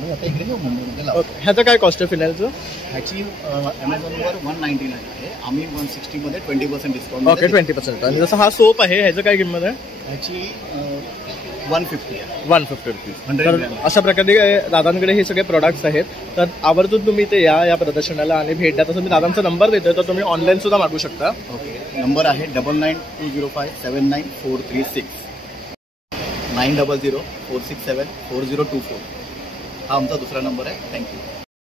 मी आता इकडे मुंबईमध्ये लावतो। ह्याचं काय कॉस्ट आहे फिनाइलचं? ह्याची ॲमेझॉनवर 199 आहे, आम्ही 160मध्ये 20% डिस्काउंट, ओके 20%। आणि जसं हा सोप आहे ह्याचं काय किंमत आहे? ह्याची 150 आहे, 150 रुपीज। 100 तर ग्रॅम। अशा प्रकारे दादांकडे हे सगळे प्रोडक्ट्स आहेत, तर आवर्जून तुम्ही ते या प्रदर्शनाला आणि भेट द्या। तसं मी दादांचा नंबर देतोय, तर तुम्ही ऑनलाईन सुद्धा मागू शकता, ओके। नंबर आहे 9920579436, 9004674024, हा आमचा दुसरा नंबर आहे। थँक्यू।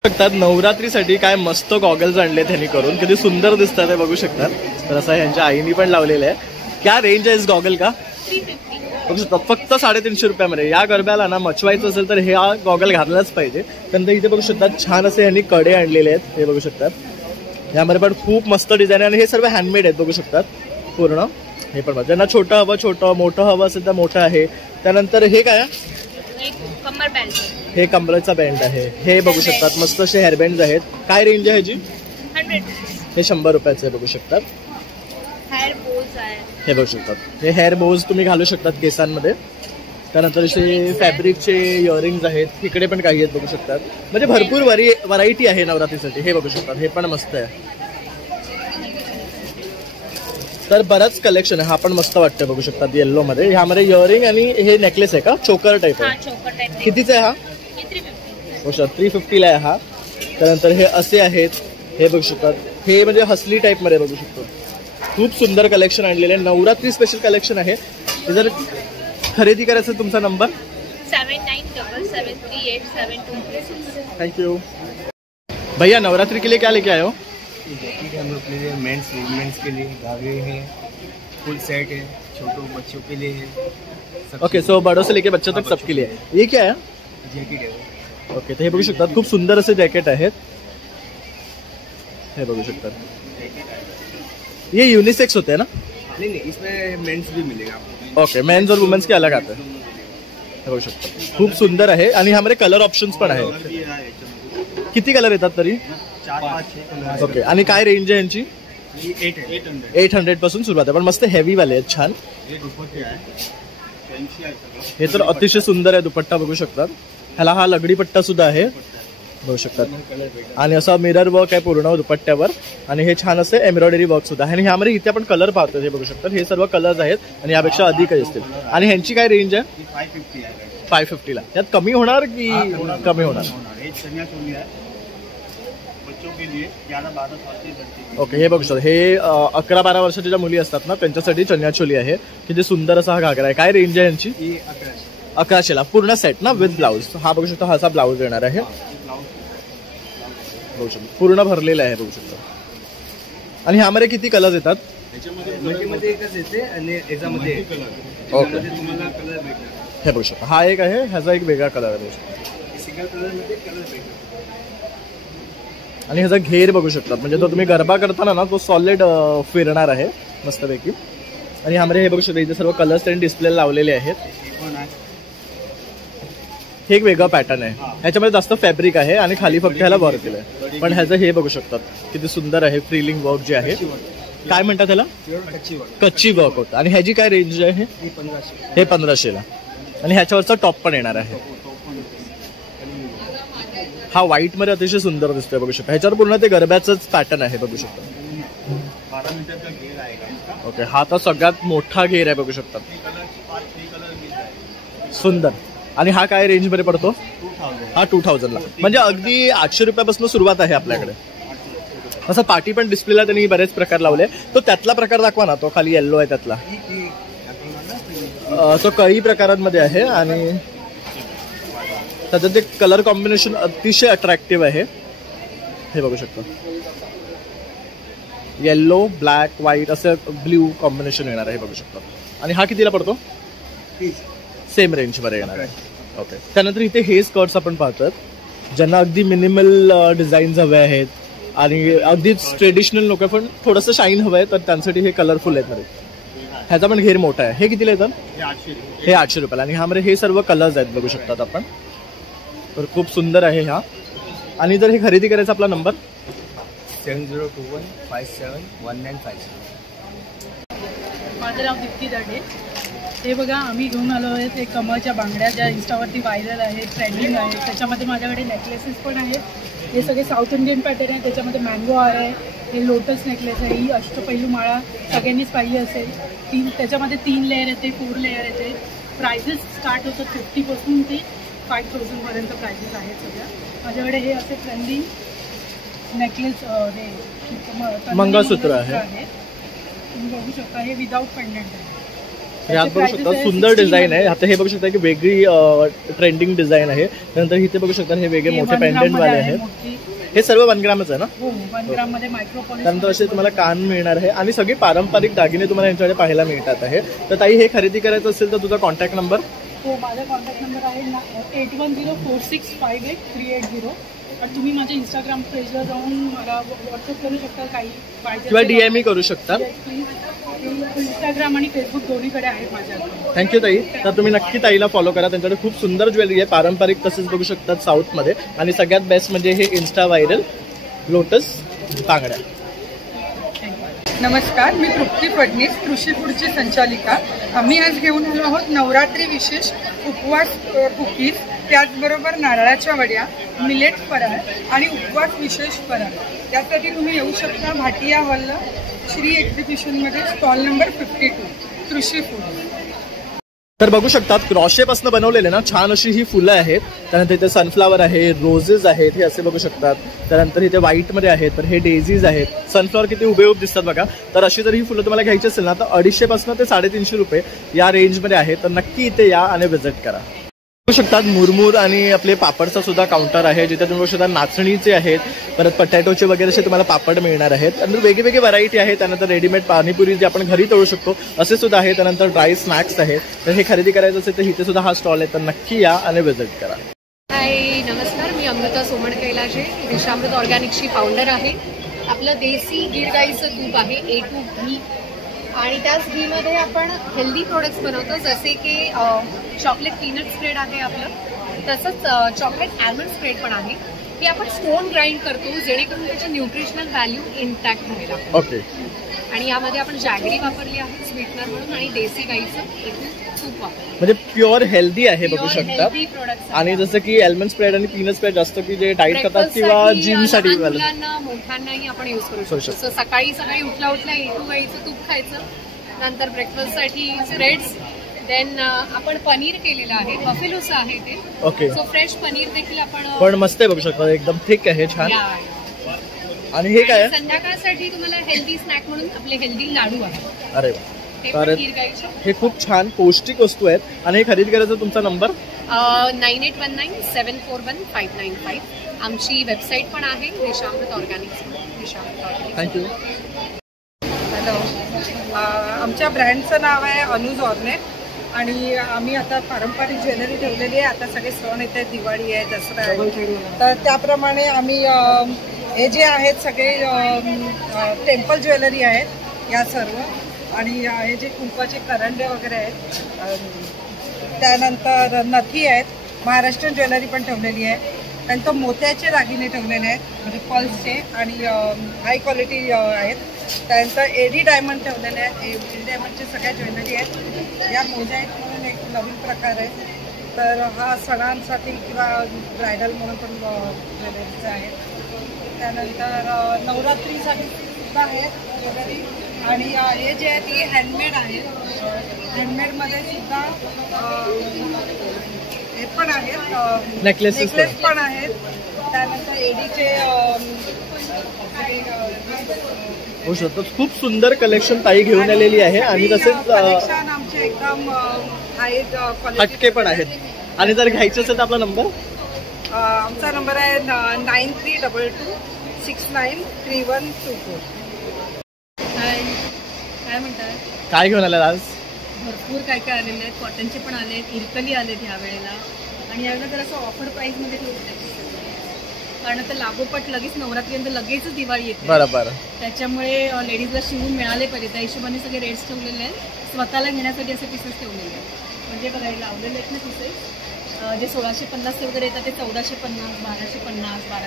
शकतात नवरात्रीसाठी काय मस्त गॉगल्स आणले त्यांनी करून, किती सुंदर दिसतात ते बघू शकतात। तर असं ह्यांच्या आईनी पण लावलेलं आहे। क्या रेंज आहे इस गॉगल का? 350 बघू शकता, फक्त 350 रुपयामध्ये। या गरब्याला ना मचवायचं असेल तर हे हा गॉगल घातलाच पाहिजे। त्यानंतर इथे बघू शकतात छान असे यांनी कडे आणलेले आहेत, हे बघू शकतात। यामध्ये पण खूप मस्त डिझाईन आहे आणि हे सर्व हँडमेड आहेत, बघू शकतात पूर्ण। हे पण ज्यांना छोटं हवं छोटं, मोठं हवं असेल तर मोठं आहे। त्यानंतर हे काय आहे? कमर बँड, हे कमरेचा बँड आहे, हे बघू शकतात मस्त असे हेअरबँड आहेत। काय रेंज आहे ह्याची? 100 हे 100 रुपयाचे आहे, बघू शकतात। हेअर बोज आहे, हे बघू शकतात, हे हेअर बोज तुम्ही घालू शकतात केसांमध्ये। त्यानंतर असे फॅब्रिकचे इयरिंग्स आहेत, इकडे पण काही आहेत, बघू शकतात। म्हणजे भरपूर व्हरायटी आहे नवरात्रीसाठी, हे बघू शकतात, हे पण मस्त आहे। तर बरंच कलेक्शन आहे, हा पण मस्त वाटतं, बघू शकतात येल्लो मध्ये। ह्यामध्ये इयरिंग आणि हे नेकलेस आहे का, चोकर टाईप आहे? चोकर टाइप, कितीचा आहे हा? 350, बघू शकता 350 ला आहे हा। त्यानंतर हे असे आहेत, हे बघू शकतात, हे म्हणजे हसली टाईप मध्ये, बघू शकतो। खूप सुंदर कलेक्शन आणलेले आहे, नवरात्री स्पेशल कलेक्शन आहे। जर खरेदी करायचं तुमचा नंबर 7977387236। थैंक यू भैया। नवरात्रि के लिए क्या लेके आए हो? हम लोग के लिए मेंस वुमेन्स के लिए धागे हैं, फुल सेट है, छोटो बच्चों के लिए है। ओके, सो बड़ों से लेके बच्चों तक सबके लिए। ये क्या है? जैकेट है। ओके, तर हे बघू शकतात खूप सुंदर असे जॅकेट आहेत, हे बघू शकतात। ये यूनिसेक्स होते हैं ना? नहीं, इसमें मेंस भी मिलेगा आपको। ओके, मेन्स और वुमेन्स के अलग आते हैं, हे बघू शकता। खूप सुंदर आहे आणि ह्यामध्ये कलर ऑप्शन्स पण आहेत। किती कलर येतात तरी? 4-5-6 कलर। ओके, आणि काय रेंज आहे यांची? 800 पासून सुरुवात आहे, पण मस्त हेवी वाले आहेत, छान. हे तर अतिशय सुंदर आहे दुपट्टा, बघू शकतात. ह्याला हा लगडी पट्टा सुद्धा आहे, बघू शकतात. आणि असा मिरर वर्क आहे पूर्ण दुपट्ट्यावर, आणि हे छान असे एम्ब्रॉयडरी वर्क सुद्धा आहे. आणि ह्यामध्ये इथे आपण कलर पाहतो, हे बघू शकतात. हे सर्व कलर्स आहेत आणि यापेक्षा अधिकही असतील. आणि ह्यांची काय रेंज आहे? 550 ला. त्यात कमी होणार की कमी होणार? ओके, हे बघू शकतो. हे 11-12 वर्षाच्या ज्या मुली असतात ना त्यांच्यासाठी चनिया चोली आहे. किती सुंदर असा हा घागरा आहे. काय रेंज आहे यांची? 1100 ला पूर्ण सेट ना विथ ब्लाऊज. हा बघू शकतो, हा असा ब्लाऊज येणार आहे, बघू शकतो पूर्ण भरलेला आहे, बघू शकतो. आणि ह्यामध्ये किती कलर्स येतात? ओके, हे बघू शकतो. हा एक आहे, ह्याचा एक वेगळा कलर आहे, बघू शकतो. आणि ह्याचा घेर बघू शकतात, म्हणजे तो तुम्ही गरबा करताना ना तो सॉलिड फिरणार आहे मस्तपैकी. आणि ह्यामध्ये हे बघू शकतो, इथे सर्व कलर्स त्यांनी डिस्प्ले लावलेले आहेत. हे एक वेगळा पॅटर्न आहे, ह्याच्यामध्ये जास्त फॅब्रिक आहे आणि खाली फक्त ह्याला वर्क केलं आहे. पण ह्याचं हे बघू शकतात किती सुंदर आहे, फ्रिलिंग वर्क जे आहे. काय म्हणतात त्याला? कच्ची वर्क होतं. आणि ह्याची काय रेंज आहे? हे 1500 ला. आणि ह्याच्यावरचा टॉप पण येणार आहे. हा व्हाईट मध्ये अतिशय सुंदर दिसतोय, बघू शकता. ह्याच्यावर पूर्ण ते गरब्याचंच पॅटर्न आहे, बघू शकता. ओके, हा तर सगळ्यात मोठा घेर आहे, बघू शकतात. सुंदर. आणि हा काय रेंज मध्ये पडतो? हा 2000 ला. म्हणजे अगदी 800 रुपयापासून सुरुवात आहे आपल्याकडे. असं पार्टी पण डिस्प्लेला त्यांनी बरेच प्रकार लावले. तो त्यातला प्रकार दाखवा ना, तो खाली येल्लो आहे त्यातला. तो कळी प्रकारांमध्ये आहे आणि त्याचं ते कलर कॉम्बिनेशन अतिशय अट्रॅक्टिव्ह आहे, हे बघू शकतो. येल्लो, ब्लॅक, व्हाईट असं ब्ल्यू कॉम्बिनेशन येणार आहे, बघू शकतो. आणि हा कितीला पडतो? सेम रेंज वर येणार आहे. ओके, त्यानंतर इथे हे स्कर्ट्स आपण पाहतात, ज्यांना अगदी मिनिमल डिझाईन्स हवे आहेत आणि अगदीच ट्रेडिशनल लोक पण थोडंसं शाईन हवं आहे, तर त्यांसाठी हे कलरफुल आहेत. ह्याचा पण घेर मोठा आहे. हे कितीला येतं? हे 800 रुपयाला. आणि ह्यामध्ये हे सर्व कलर्स आहेत, बघू शकतात आपण. तर खूप सुंदर आहे हा. आणि जर हे खरेदी करायचा आपला नंबर 7021571950. माझं नाव दीप्ती दडे. हे बघा, आम्ही घेऊन आलो आहे ते कमळच्या बांगड्या, ज्या इन्स्टावरती व्हायरल आहेत, ट्रेंडिंग आहे. त्याच्यामध्ये माझ्याकडे नेकलेसेस पण आहेत. हे सगळे साऊथ इंडियन पॅटर्न आहे. त्याच्यामध्ये मँगो हार आहे, हे लोटस नेकलेस आहे, ही अष्टपैलू माळा सगळ्यांनीच पाहिली असेल. त्याच्यामध्ये 3 लेअर येते, 4 लेअर येते. प्राइजेस स्टार्ट होतात 50 पासून ते 5000 पर्यंत प्राइजेस आहेत सगळ्या. माझ्याकडे हे असे ट्रेंडिंग नेकलेस, हे मंगळसूत्र आहे, तुम्ही बघू शकता. हे विदाउट पेंडंट आहे. यात बघू शकता सुंदर डिझाईन आहे. आता हे बघू शकता की वेगळी ट्रेंडिंग डिझाईन आहे. त्यानंतर इथे बघू शकता हे वेगळे मोठे पेंडंट वाले आहेत. हे सर्व 1 ग्रामच आहे ना? हो, 1 ग्राम मध्ये मायक्रोपॉलिश. त्यानंतर असे तुम्हाला कान मिळणार आहे आणि सगळे पारंपरिक दागिने तुम्हाला यांच्याकडे पाहायला मिळतात आहे. तर ताई, हे खरेदी करायचं असेल तर तुझा कॉन्टॅक्ट नंबर? हो, माझा कॉन्टॅक्ट नंबर आहे 8104658380. आणि तुम्ही माझ्या इंस्टाग्राम पेजला जाऊन मला व्हॉट्सअप करू शकता, काही पाहिजे किंवा DM करू शकता. इंस्टाग्राम आणि फेसबुक दोन्हीकडे आहेत माझ्याकडे. थँक्यू ताई. तर तुम्ही नक्की ताईला फॉलो करा. त्यांच्याकडे खूप सुंदर ज्वेलरी आहे, पारंपरिक तसेच बघू शकतात साऊथमध्ये. आणि सगळ्यात बेस्ट म्हणजे हे इन्स्टा व्हायरल लोटस बांगड्या. नमस्कार, मी तृप्ती फडणीस, कृषी फूडची संचालिका. आम्ही आज घेऊन आलो आहोत नवरात्री विशेष उपवास कुकीज, त्याचबरोबर नारळाच्या वड्या, मिलेट फराळ आणि उपवास विशेष फराळ. त्यासाठी तुम्ही येऊ शकता भाटिया हॉलला, श्री एक्झिबिशनमध्ये, स्टॉल नंबर 52, कृषी फूड. तर बघू शकतात क्रॉशेपासून बनवलेले ना छान अशी ही फुलं आहेत. त्यानंतर इथे सनफ्लावर आहे, रोजेस आहेत, हे असे बघू शकतात. त्यानंतर इथे व्हाईटमध्ये आहेत, तर हे डेझीज आहेत. सनफ्लावर किती हुबेहूब दिसतात बघा. तर अशी जर ही फुलं तुम्हाला घ्यायची असेल ना तर 250 पासून ते 350 रुपये या रेंजमध्ये आहे. तर नक्की इथे या आणि व्हिजिट करा. बघू शकतात मुरमुर आणि आपले पापडचा सुद्धा काउंटर आहे, जिथे तुम्ही बघू शकता नाचणीचे आहेत, परत पटॅटोचे वगैरे असे तुम्हाला पापड मिळणार आहेत. त्यानंतर वेगवेगळी व्हरायटी आहे. त्यानंतर रेडीमेड पाणीपुरी जे आपण घरी तळू शकतो असे सुद्धा आहे. त्यानंतर ड्राय स्नॅक्स आहेत. तर हे खरेदी करायचं असेल तर इथे सुद्धा हा स्टॉल आहे. तर नक्की या आणि व्हिजिट करा. हाय, नमस्कार. मी अमृता सोमण कैलाशे, विषामृत ऑर्गॅनिक्सची फाउंडर आहे. आपलं देसी गीर गाईचं तूप आहे, A2 घी. आणि त्याच घीमध्ये आपण हेल्दी प्रोडक्ट्स बनवतो, जसे की चॉकलेट पीनट स्प्रेड आहे आपलं, तसंच चॉकलेट आल्मंड स्प्रेड पण आहे. हे आपण स्टोन ग्राइंड करतो जेणेकरून त्याची न्यूट्रिशनल व्हॅल्यू इंटॅक्ट राहायला. ओके. आणि यामध्ये आपण जॅगरी वापरली आहे स्वीटनर म्हणून आणि देसी गाईचं तूप वापरलं. म्हणजे प्युअर हेल्दी आहे बघू शकता. आणि जसं की आल्मंड स्प्रेड आणि पीनट स्प्रेड जास्त की जे डाईट करतात किंवा जिम साठी मुलांना मोठ्यांनाही आपण युज करू शकतो. सकाळी उठल्या A2 गाईचं तूप खायचं, नंतर ब्रेकफास्ट साठी स्प्रेड्स, देन आपण पनीर केलेलं आहे, बफेलोचं आहे ते. ओके. सो फ्रेश पनीर देखील आपण पण मस्त आहे बघू शकता, एकदम थिक आहे, छान. आणि हे काय संध्याकाळसाठी तुम्हाला हेल्दी स्नॅक म्हणून आपले हेल्दी लाडू आहे. अरे वा, तर हे खूप छान पौष्टिक वस्तू आहेत. आणि हे खरेदी करायचं तुमचा नंबर 9819741595. आमची वेबसाईट पण आहे देशामृत ऑर्गॅनिक्स. थँक्यू. हॅलो, आमच्या ब्रँडचं नाव आहे अनुज ऑर्गेनिक आणि आम्ही आता पारंपरिक ज्वेलरी ठेवलेली आहे. आता सगळे सण येत आहेत, दिवाळी आहे, दसरा आहे, तर त्याप्रमाणे आम्ही हे जे आहेत सगळे टेम्पल ज्वेलरी आहेत या सर्व. आणि हे जे कुंकवाचे करंडे वगैरे आहेत, त्यानंतर नथी आहेत, महाराष्ट्रीयन ज्वेलरी पण ठेवलेली आहे. त्यानंतर मोत्याचे दागिने ठेवलेले आहेत, म्हणजे पल्सचे आणि हाय क्वालिटी आहेत. त्यानंतर एडी डायमंड ठेवलेले आहेत, एडी डायमंडचे सगळ्या ज्वेलरी आहेत. या मोजा आहेत म्हणून एक नवीन प्रकार आहे, तर हा सणांसाठी किंवा ब्रायडल म्हणून पण ज्वेलरीचा आहे. त्यानंतर नवरात्रीसाठी सुद्धा आहेत ज्वेलरी. आणि हे जे आहे ती हँडमेड आहे, हँडमेडमध्ये सुद्धा हे पण आहेत, नेकलेस पण आहेत. त्यानंतर एडीचे होऊ शकतो. खूप सुंदर कलेक्शन ताई घेऊन आलेली आहे. आणि तसेच कलेक्शन आमचे एकदम हटके पण आहेत. आणि जर घ्यायचं असेल तर आपला नंबर, आमचा नंबर आहे 9322693124. काय म्हणतात, काय घेऊन आला आज? भरपूर काय काय आलेले आहेत. कॉटनचे पण आले आहेत, इरकली आलेत ह्या वेळेला. आणि यावेळेला जर असं ऑफर प्राईसमध्ये ठेवलं आहे, कारण आता लागोपाठ लगेच नवरात्रीनंतर लगेचच दिवाळी येते. बरोबर. त्याच्यामुळे लेडीजला शिवून मिळाले पाहिजे त्या हिशोबाने सगळे रेट्स ठेवलेले आहेत. स्वतःला घेण्यासाठी असे पीसेस ठेवलेले आहेत. म्हणजे बघा हे लावलेले आहेत ना पीसेस, जे 1650 वगैरे येतात ते 1450, 1250, 1250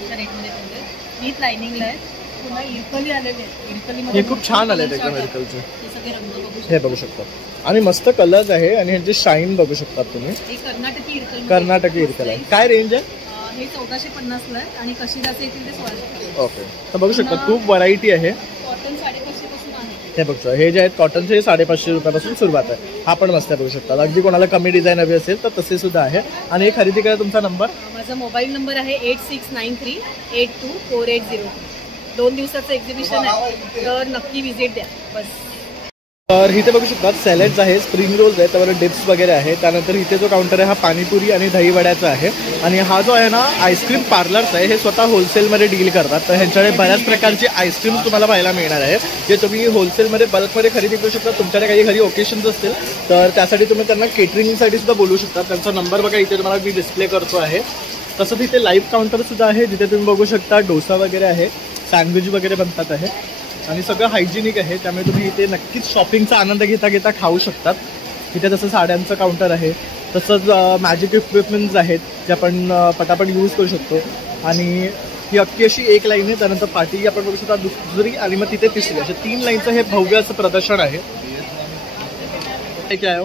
अशा रेटमध्ये ठेवले. विथ लायनिंगला आहेत. पुन्हा इरकली आलेले आहेत. इरकलीमध्ये खूप छान आले एकदम इरकलचे. हे सगळे रंग बघू हे बघू शकता. आणि मस्त कलर्स आहे. आणि ह्याचे शाईन बघू शकता तुम्ही. हे कर्नाटकी इरकल, कर्नाटकी इरकल आहे. काय रेंज आहे? हे 1450 ला आहे आणि कशिदाचे येतील ते 1650. ओके. तर बघू शकता खूप व्हरायटी आहे. कॉटन 550 पासून आहे. हे बघतो, हे जे आहेत कॉटनचे 550 रुपयापासून सुरुवात आहे. हा पण मस्त बघू शकता. अगदी कोणाला कमी डिझाईन हवी असेल तर तसे सुद्धा आहे. आणि हे खरेदी करा. तुमचा नंबर, माझा मोबाईल नंबर आहे 8693824802. 2 दिवसाचं एक्झिबिशन आहे, तर नक्की व्हिजिट द्या. बस. तर इथे बघू शकता सॅलेड्स आहे, स्प्रिंग रोल्स आहे, त्यावर डिप्स वगैरे आहे. त्यानंतर इथे जो काउंटर आहे हा पाणीपुरी आणि दहीवड्याचा आहे. आणि हा जो आहे ना आईस्क्रीम पार्लर्स आहे, हे स्वतः होलसेलमध्ये डील करतात. तर ह्यांच्याकडे बऱ्याच प्रकारचे आईस्क्रीम तुम्हाला पाहायला मिळणार आहे, जे तुम्ही होलसेलमध्ये बल्कमध्ये खरेदी करू शकता. तुमच्याकडे काही घरी ओकेशन्स असतील तर त्यासाठी तुम्ही त्यांना केटरिंगसाठी सुद्धा बोलू शकता. त्यांचा नंबर बघा इथे तुम्हाला मी डिस्प्ले करतो आहे. तसंच इथे लाईव्ह काउंटर सुद्धा आहे, जिथे तुम्ही बघू शकता डोसा वगैरे आहे, सँडविच वगैरे बनतात आहे. आणि सगळं हायजिनिक आहे, त्यामुळे तुम्ही इथे नक्कीच शॉपिंगचा आनंद घेता घेता खाऊ शकतात. इथे तसं साड्यांचं काउंटर आहे, तसंच मॅजिक इक्विपमेंट्स आहेत जे आपण पटापट यूज करू शकतो. आणि ही अख्खी अशी एक लाईन आहे. त्यानंतर पाठी आपण बघू शकता दुसरी आणि मग तिथे तिसरी, अशा 3 लाईनचं हे भव्य असं प्रदर्शन आहे. क्या है?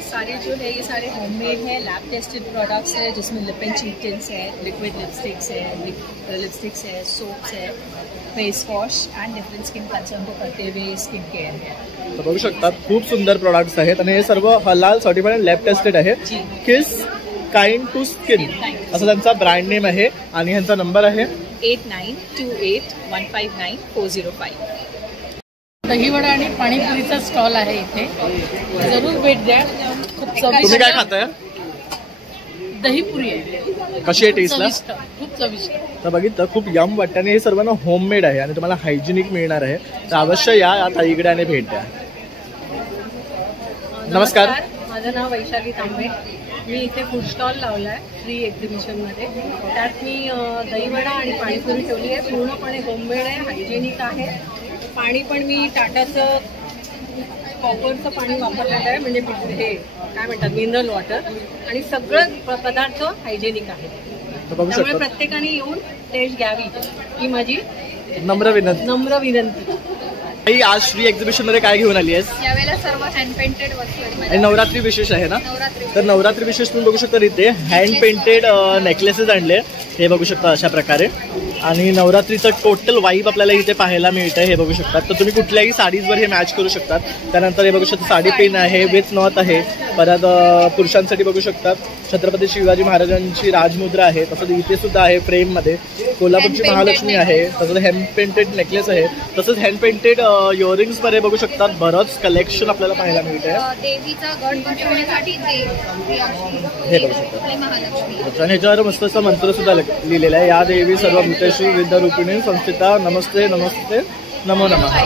सारे जो है ये सारे होममेड है, लैब टेस्टेड प्रोडक्ट्स है, जिसमें लिप एंड चीक टिंट्स है, लिक्विड लिपस्टिक्स है, सोप्स है, face wash end different skin concern को करते हुए स्किन केयर है. तर बघू शकता खूप सुंदर प्रोडक्ट्स आहेत. आणि हे सर्व हलाल सर्टिफाईड लॅब टेस्टेड आहे. किस काइंड टू स्किन असं त्यांचा ब्रँड नेम आहे. आणि ह्यांचा नंबर आहे 8928159405. दहीवडा आणि पाणीपुरीचा स्टॉल आहे इथे, जरूर भेट द्या. खूप चविष्ट. तुम्ही काय खाताय? दहीपुरी आहे. कशी आहे टेस्टला? खूप चविष्ट. तर बघितलं खूप यम वाटतं. आणि हे सर्वांना होममेड आहे आणि तुम्हाला हायजिनिक मिळणार आहे. तर अवश्य या ताईकडे आणि भेट द्या. नमस्कार, माझं नाव वैशाली तांबे. मी इथे फूड स्टॉल लावला आहे फ्री एक्झिबिशनमध्ये. त्यात मी दहीवडा आणि पाणीपुरी ठेवली आहे. पूर्णपणे होममेड आहे, हायजेनिक आहे. पाणी पण मी टाटाचं कॉपरचं पाणी वापरलेलं आहे, म्हणजे हे काय म्हणतात मिनरल वॉटर. आणि सगळं पदार्थ हायजेनिक आहे. बघू त्यामुळे शकता प्रत्येकाने येऊन टेस्ट घ्यावी ही माझी नम्र विनंती. आज श्री एक्झिबिशन मध्ये काय घेऊन आली आहेस? यावेळेला सर्व हँड पेंटेड वस्तू आहेत. आणि नवरात्री विशेष आहे ना, नवरात्री तर नवरात्री विशेष तुम्ही बघू शकता इथे हँड पेंटेड नेकलेसेस आणले, हे बघू शकता अशा प्रकारे. आणि नवरात्रीचं टोटल वाईब आपल्याला इथे पाहायला मिळतं, हे बघू शकतात. तर तुम्ही कुठल्याही साडीजवर हे मॅच करू शकतात. त्यानंतर हे बघू शकता साडी पिन आहे, विथ नॉट आहे. परत पुरुषांसाठी बघू शकतात छत्रपती शिवाजी महाराजांची राजमुद्रा आहे. तसंच इथे सुद्धा आहे फ्रेम मध्ये कोल्हापूरची महालक्ष्मी आहे. तसंच हँड पेंटेड नेकलेस आहे. तसंच हँड पेंटेड इयरिंग्स मध्ये बघू शकतात बरंच कलेक्शन आपल्याला पाहायला मिळतंय. देवीचा गड बसवण्यासाठी हे बघू शकतात. आणि ह्याच्यावर मस्त असा मंत्र सुद्धा लिहिलेला आहे, या देवी सर्व भूतेषु विद्यारूपिणी संस्थिता नमस्ते नमस्ते नमो नमः.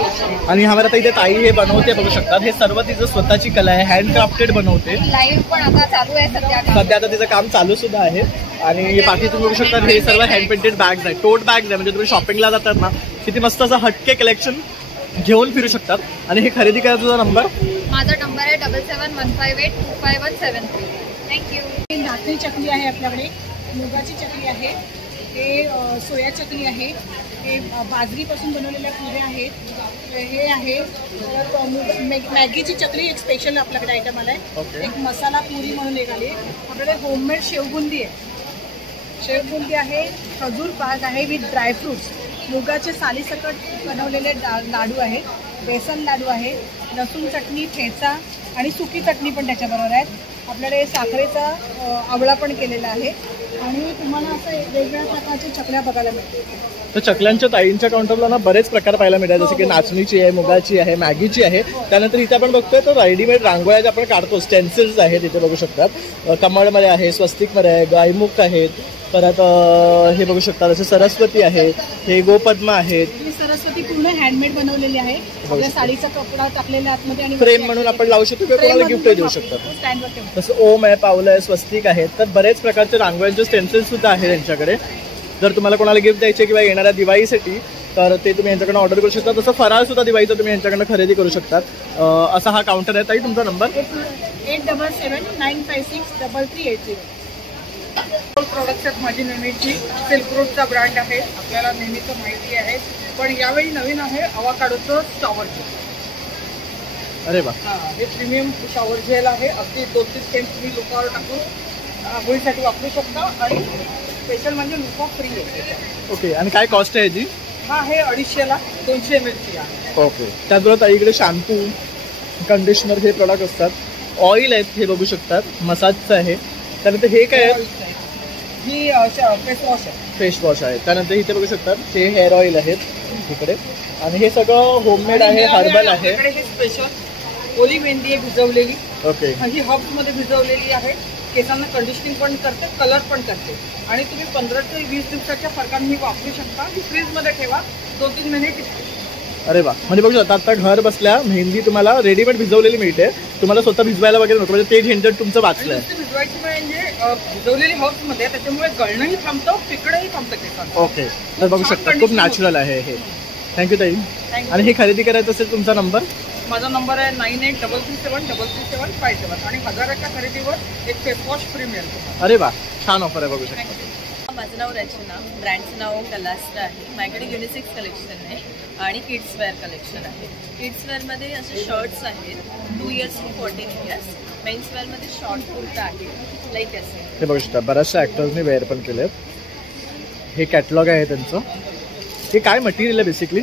आणि ह्यावर आता इथे ताई हे बनवते बघू शकतात. हे सर्व तिचं स्वतःची कला आहे, हँडक्राफ्टेड बनवते. लाईव्ह पण आता चालू आहे सध्या आता तिचं काम चालू सुद्धा आहे. आणि पाठी तुम्ही बघू शकता हे सर्व हँड पेंटेड बॅग्स आहेत, टोट बॅग्स आहे. म्हणजे तुम्ही शॉपिंगला जातात ना, किती मस्त असं हटके कलेक्शन घेऊन फिरू शकतात. आणि हे खरेदी करा. तुझा नंबर? माझा नंबर आहे 7715825173. थँक्यू. नाचणी चकली आहे आपल्याकडे, मुगाची चकली आहे, हे सोया चकली आहे, हे बाजरीपासून बनवलेल्या पुऱ्या आहेत, हे आहे मॅगीची चकली एक स्पेशल आपल्याकडे आयटम आलाय. एक मसाला पुरी म्हणून एक आली. आपल्याकडे होममेड शेवबुंदी आहे, शेवबुंदी आहे, खजूर पाक आहे विथ ड्रायफ्रुट्स, मुगाचे सालीसकट बनवलेले लाडू आहेत, बेसन लाडू आहे, लसूण चटणी, ठेचा आणि सुकी चटणी पण त्याच्याबरोबर आहेत. आपल्याकडे साखरेचा आवळा पण केलेला आहे. आणि तुम्हाला असं वेगवेगळ्या प्रकारच्या चकल्या बघायला मिळतील. तर चकल्यांच्या ताईंच्या काउंटरला ना बरेच प्रकार पाहायला मिळतात, जसे की नाचणीची आहे, मुगाची आहे, मॅगीची आहे. त्यानंतर इथे आपण बघतोय तर रेडीमेड रांगोळ्या ज्या आपण काढतो स्टेन्सिल्स आहेत इथे बघू शकतात. कमळमध्ये आहे, स्वस्तिकमध्ये आहे, गायमुख आहेत. परत हे बघू शकतात असे सरस्वती आहे, हे गोपद्म आहेत. सरस्वती पूर्ण हँडमेड बनवलेली आहे. आपल्या साडीचा कपडा टाकलेला आतमध्ये आणि फ्रेम म्हणून आपण लावू शकतो किंवा कोणाला गिफ्ट देऊ शकतात. तसं ओम आहे, पावलं आहे, स्वस्तिक आहेत. तर बरेच प्रकारचे रांगोळ्यांचे स्टेन्सिल्स सुद्धा आहेत यांच्याकडे. जर तुम्हाला कोणाला गिफ्ट द्यायचे किंवा येणाऱ्या दिवाळीसाठी तर ते तुम्ही यांच्याकडनं ऑर्डर करू शकता. तसं फराळ सुद्धा दिवाळीचं तुम्ही यांच्याकडनं खरेदी करू शकतात. असा हा काउंटर आहे. ताई तुमचा नंबर? 8779563380. प्रोडक्ट्स आहेत माझी नेहमीची. सिल्क रूटचा ब्रँड आहे, आपल्याला नेहमीचं माहिती आहे. पण यावेळी नवीन आहे अवाकाडोचं शॉवर जेल. अरे वा. हे प्रीमियम शॉवर जेल आहे. अगदी 2-3 थेंब तुम्ही लुकावर टाकून आंघोळीसाठी वापरू शकता. आणि स्पेशल म्हणजे लुका फ्री आहे. ओके. आणि काय कॉस्ट आहे याची? हा हे 250ला 200 ml आहे. ओके. त्याचबरोबर ताईकडे शॅम्पू, कंडिशनर हे प्रोडक्ट असतात. ऑइल आहेत हे बघू शकतात, मसाजचं आहे. त्यानंतर हे काय आहे? ही फेस वॉश आहे. फेस वॉश आहे. त्यानंतर इथे बघू शकतात हे हेअर ऑइल आहेत इकडे. आणि हे सगळं होममेड आहे, हर्बल आहे. हे स्पेशल ओली मेहंदी आहे भिजवलेली. ओके. ही हर्ब्समध्ये भिजवलेली आहे. केसांना कंडिशनिंग पण करते, कलर पण करते. आणि तुम्ही 15 ते 20 दिवसाच्या फरकाने वापरू शकता. फ्रीजमध्ये ठेवा, 2-3 महिने टिकते. अरे वा. म्हणजे बघू शकता आता घर बसल्या मेहंदी तुम्हाला रेडीमेड भिजवलेली मिळते. तुम्हाला स्वतः भिजवायला वगैरे नको, म्हणजे ते झंझट तुमचं वाचलंय. भिजवायची म्हणजे भिजवलेली हर्ब्समध्ये, त्याच्यामुळे गळणंही थांबतं, पिकणंही थांबतं केसांना. ओके. तर बघू शकता खूप नॅचरल आहे हे. थँक्यू ताई. आणि हे खरेदी करायचं असेल तुमचा नंबर? माझा नंबर आहे 9833733757 आणि 1000च्या खरेदीवर एक फेस वॉश फ्री मिळेल. अरे वा, छान ऑफर आहे बघू शकता. माझं नाव रचना, ब्रँडचं नाव कलास्ट्रा आहे. माझ्याकडे युनिसेक्स कलेक्शन आहे आणि किड्स वेअर कलेक्शन आहे. किड्स वेअरमध्ये असे शर्ट्स आहेत 2 years to 14 years. मेन्स वेअरमध्ये शॉर्ट कुर्ता आहे लाईक असे. हे बघू शकता बऱ्याचशा ॲक्टर्सनी वेअर पण केलेत. हे कॅटलॉग आहे त्यांचं. हे काय मटेरियल आहे बेसिकली?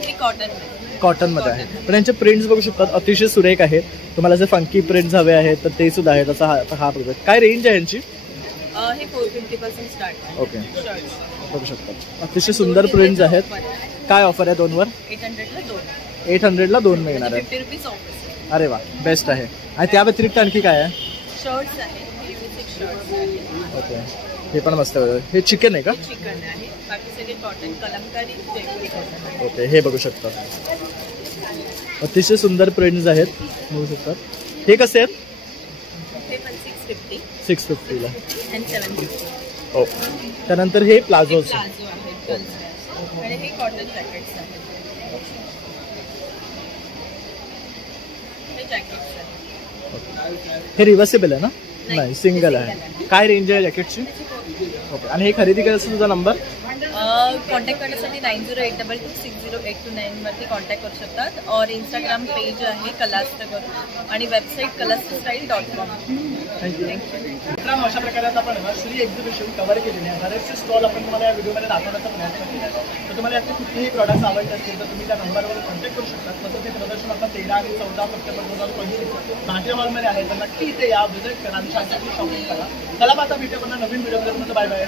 कॉटनमध्ये आहे. पण यांचे प्रिंट्स बघू शकतात अतिशय सुरेख आहेत. तुम्हाला जर फंकी प्रिंट्स हवे आहेत तर ते सुद्धा आहेत. असा हा प्रोडक्ट. काय रेंज आहे यांची? हे 450% स्टार्ट. ओके. बघू शकता अतिशय सुंदर प्रिंट्स आहेत. काय ऑफर आहे 2 वर? 800ला 2 मिळणार आहे. 50 रुपीज ऑफ. अरे वा, बेस्ट आहे. आणि त्या व्यतिरिक्त आणखी काय आहे? शर्ट्स आहे, युनिसेक्स शर्ट्स आहे. ओके. हे पण मस्त आहे. हे चिकन आहे का? चिकन आहे. बाकी सगळे कॉटन, कलमकारी, जयपुरी कॉटन. ओके. हे बघू शकता अतिशय सुंदर प्रिंट्स आहेत बघू शकता. हे कसे आहेत? हे पण 650ला आणि 750. ओके. त्यानंतर हे प्लाझोज प्लाझो आहे आणि हे कॉटन जॅकेट्स आहेत. हे जॅकेट्स आहेत. हे रिव्हर्सेबल आहे ना? नाही, सिंगल आहे. काय रेंज आहे जॅकेटची? ओके. आणि हे खरेदी करायचं तुझा नंबर? कॉन्टॅक्ट करण्यासाठी 9082260829 वरती कॉन्टॅक्ट करू शकतात. और इंस्टाग्राम पेज आहे कलास्त्र करून आणि वेबसाईट kalastrastyle.com. थँक्यू. मित्रांनो, अशा प्रकारे आता आपण श्री एक्झिबिशन कव्हर केलेले आहे. बरेचसे स्टॉल आपण तुम्हाला या व्हिडिओमध्ये दाखवण्याचा प्रयत्न केला आहे. तर तुम्हाला यातले कुठलेही प्रॉडक्ट्स आवडत असतील तर तुम्ही त्या नंबरवर कॉन्टॅक्ट करू शकता. तसं ते प्रदर्शन आता 13 आणि 14 सप्टेंबर 2025 भाग्य मॉलमध्ये आहे. तर नक्की इथे या, व्हिजिट करा आणि शांतपणे शॉपिंग करा. चला आता भेटूया पुन्हा नवीन व्हिडिओमध्ये. Bye bye.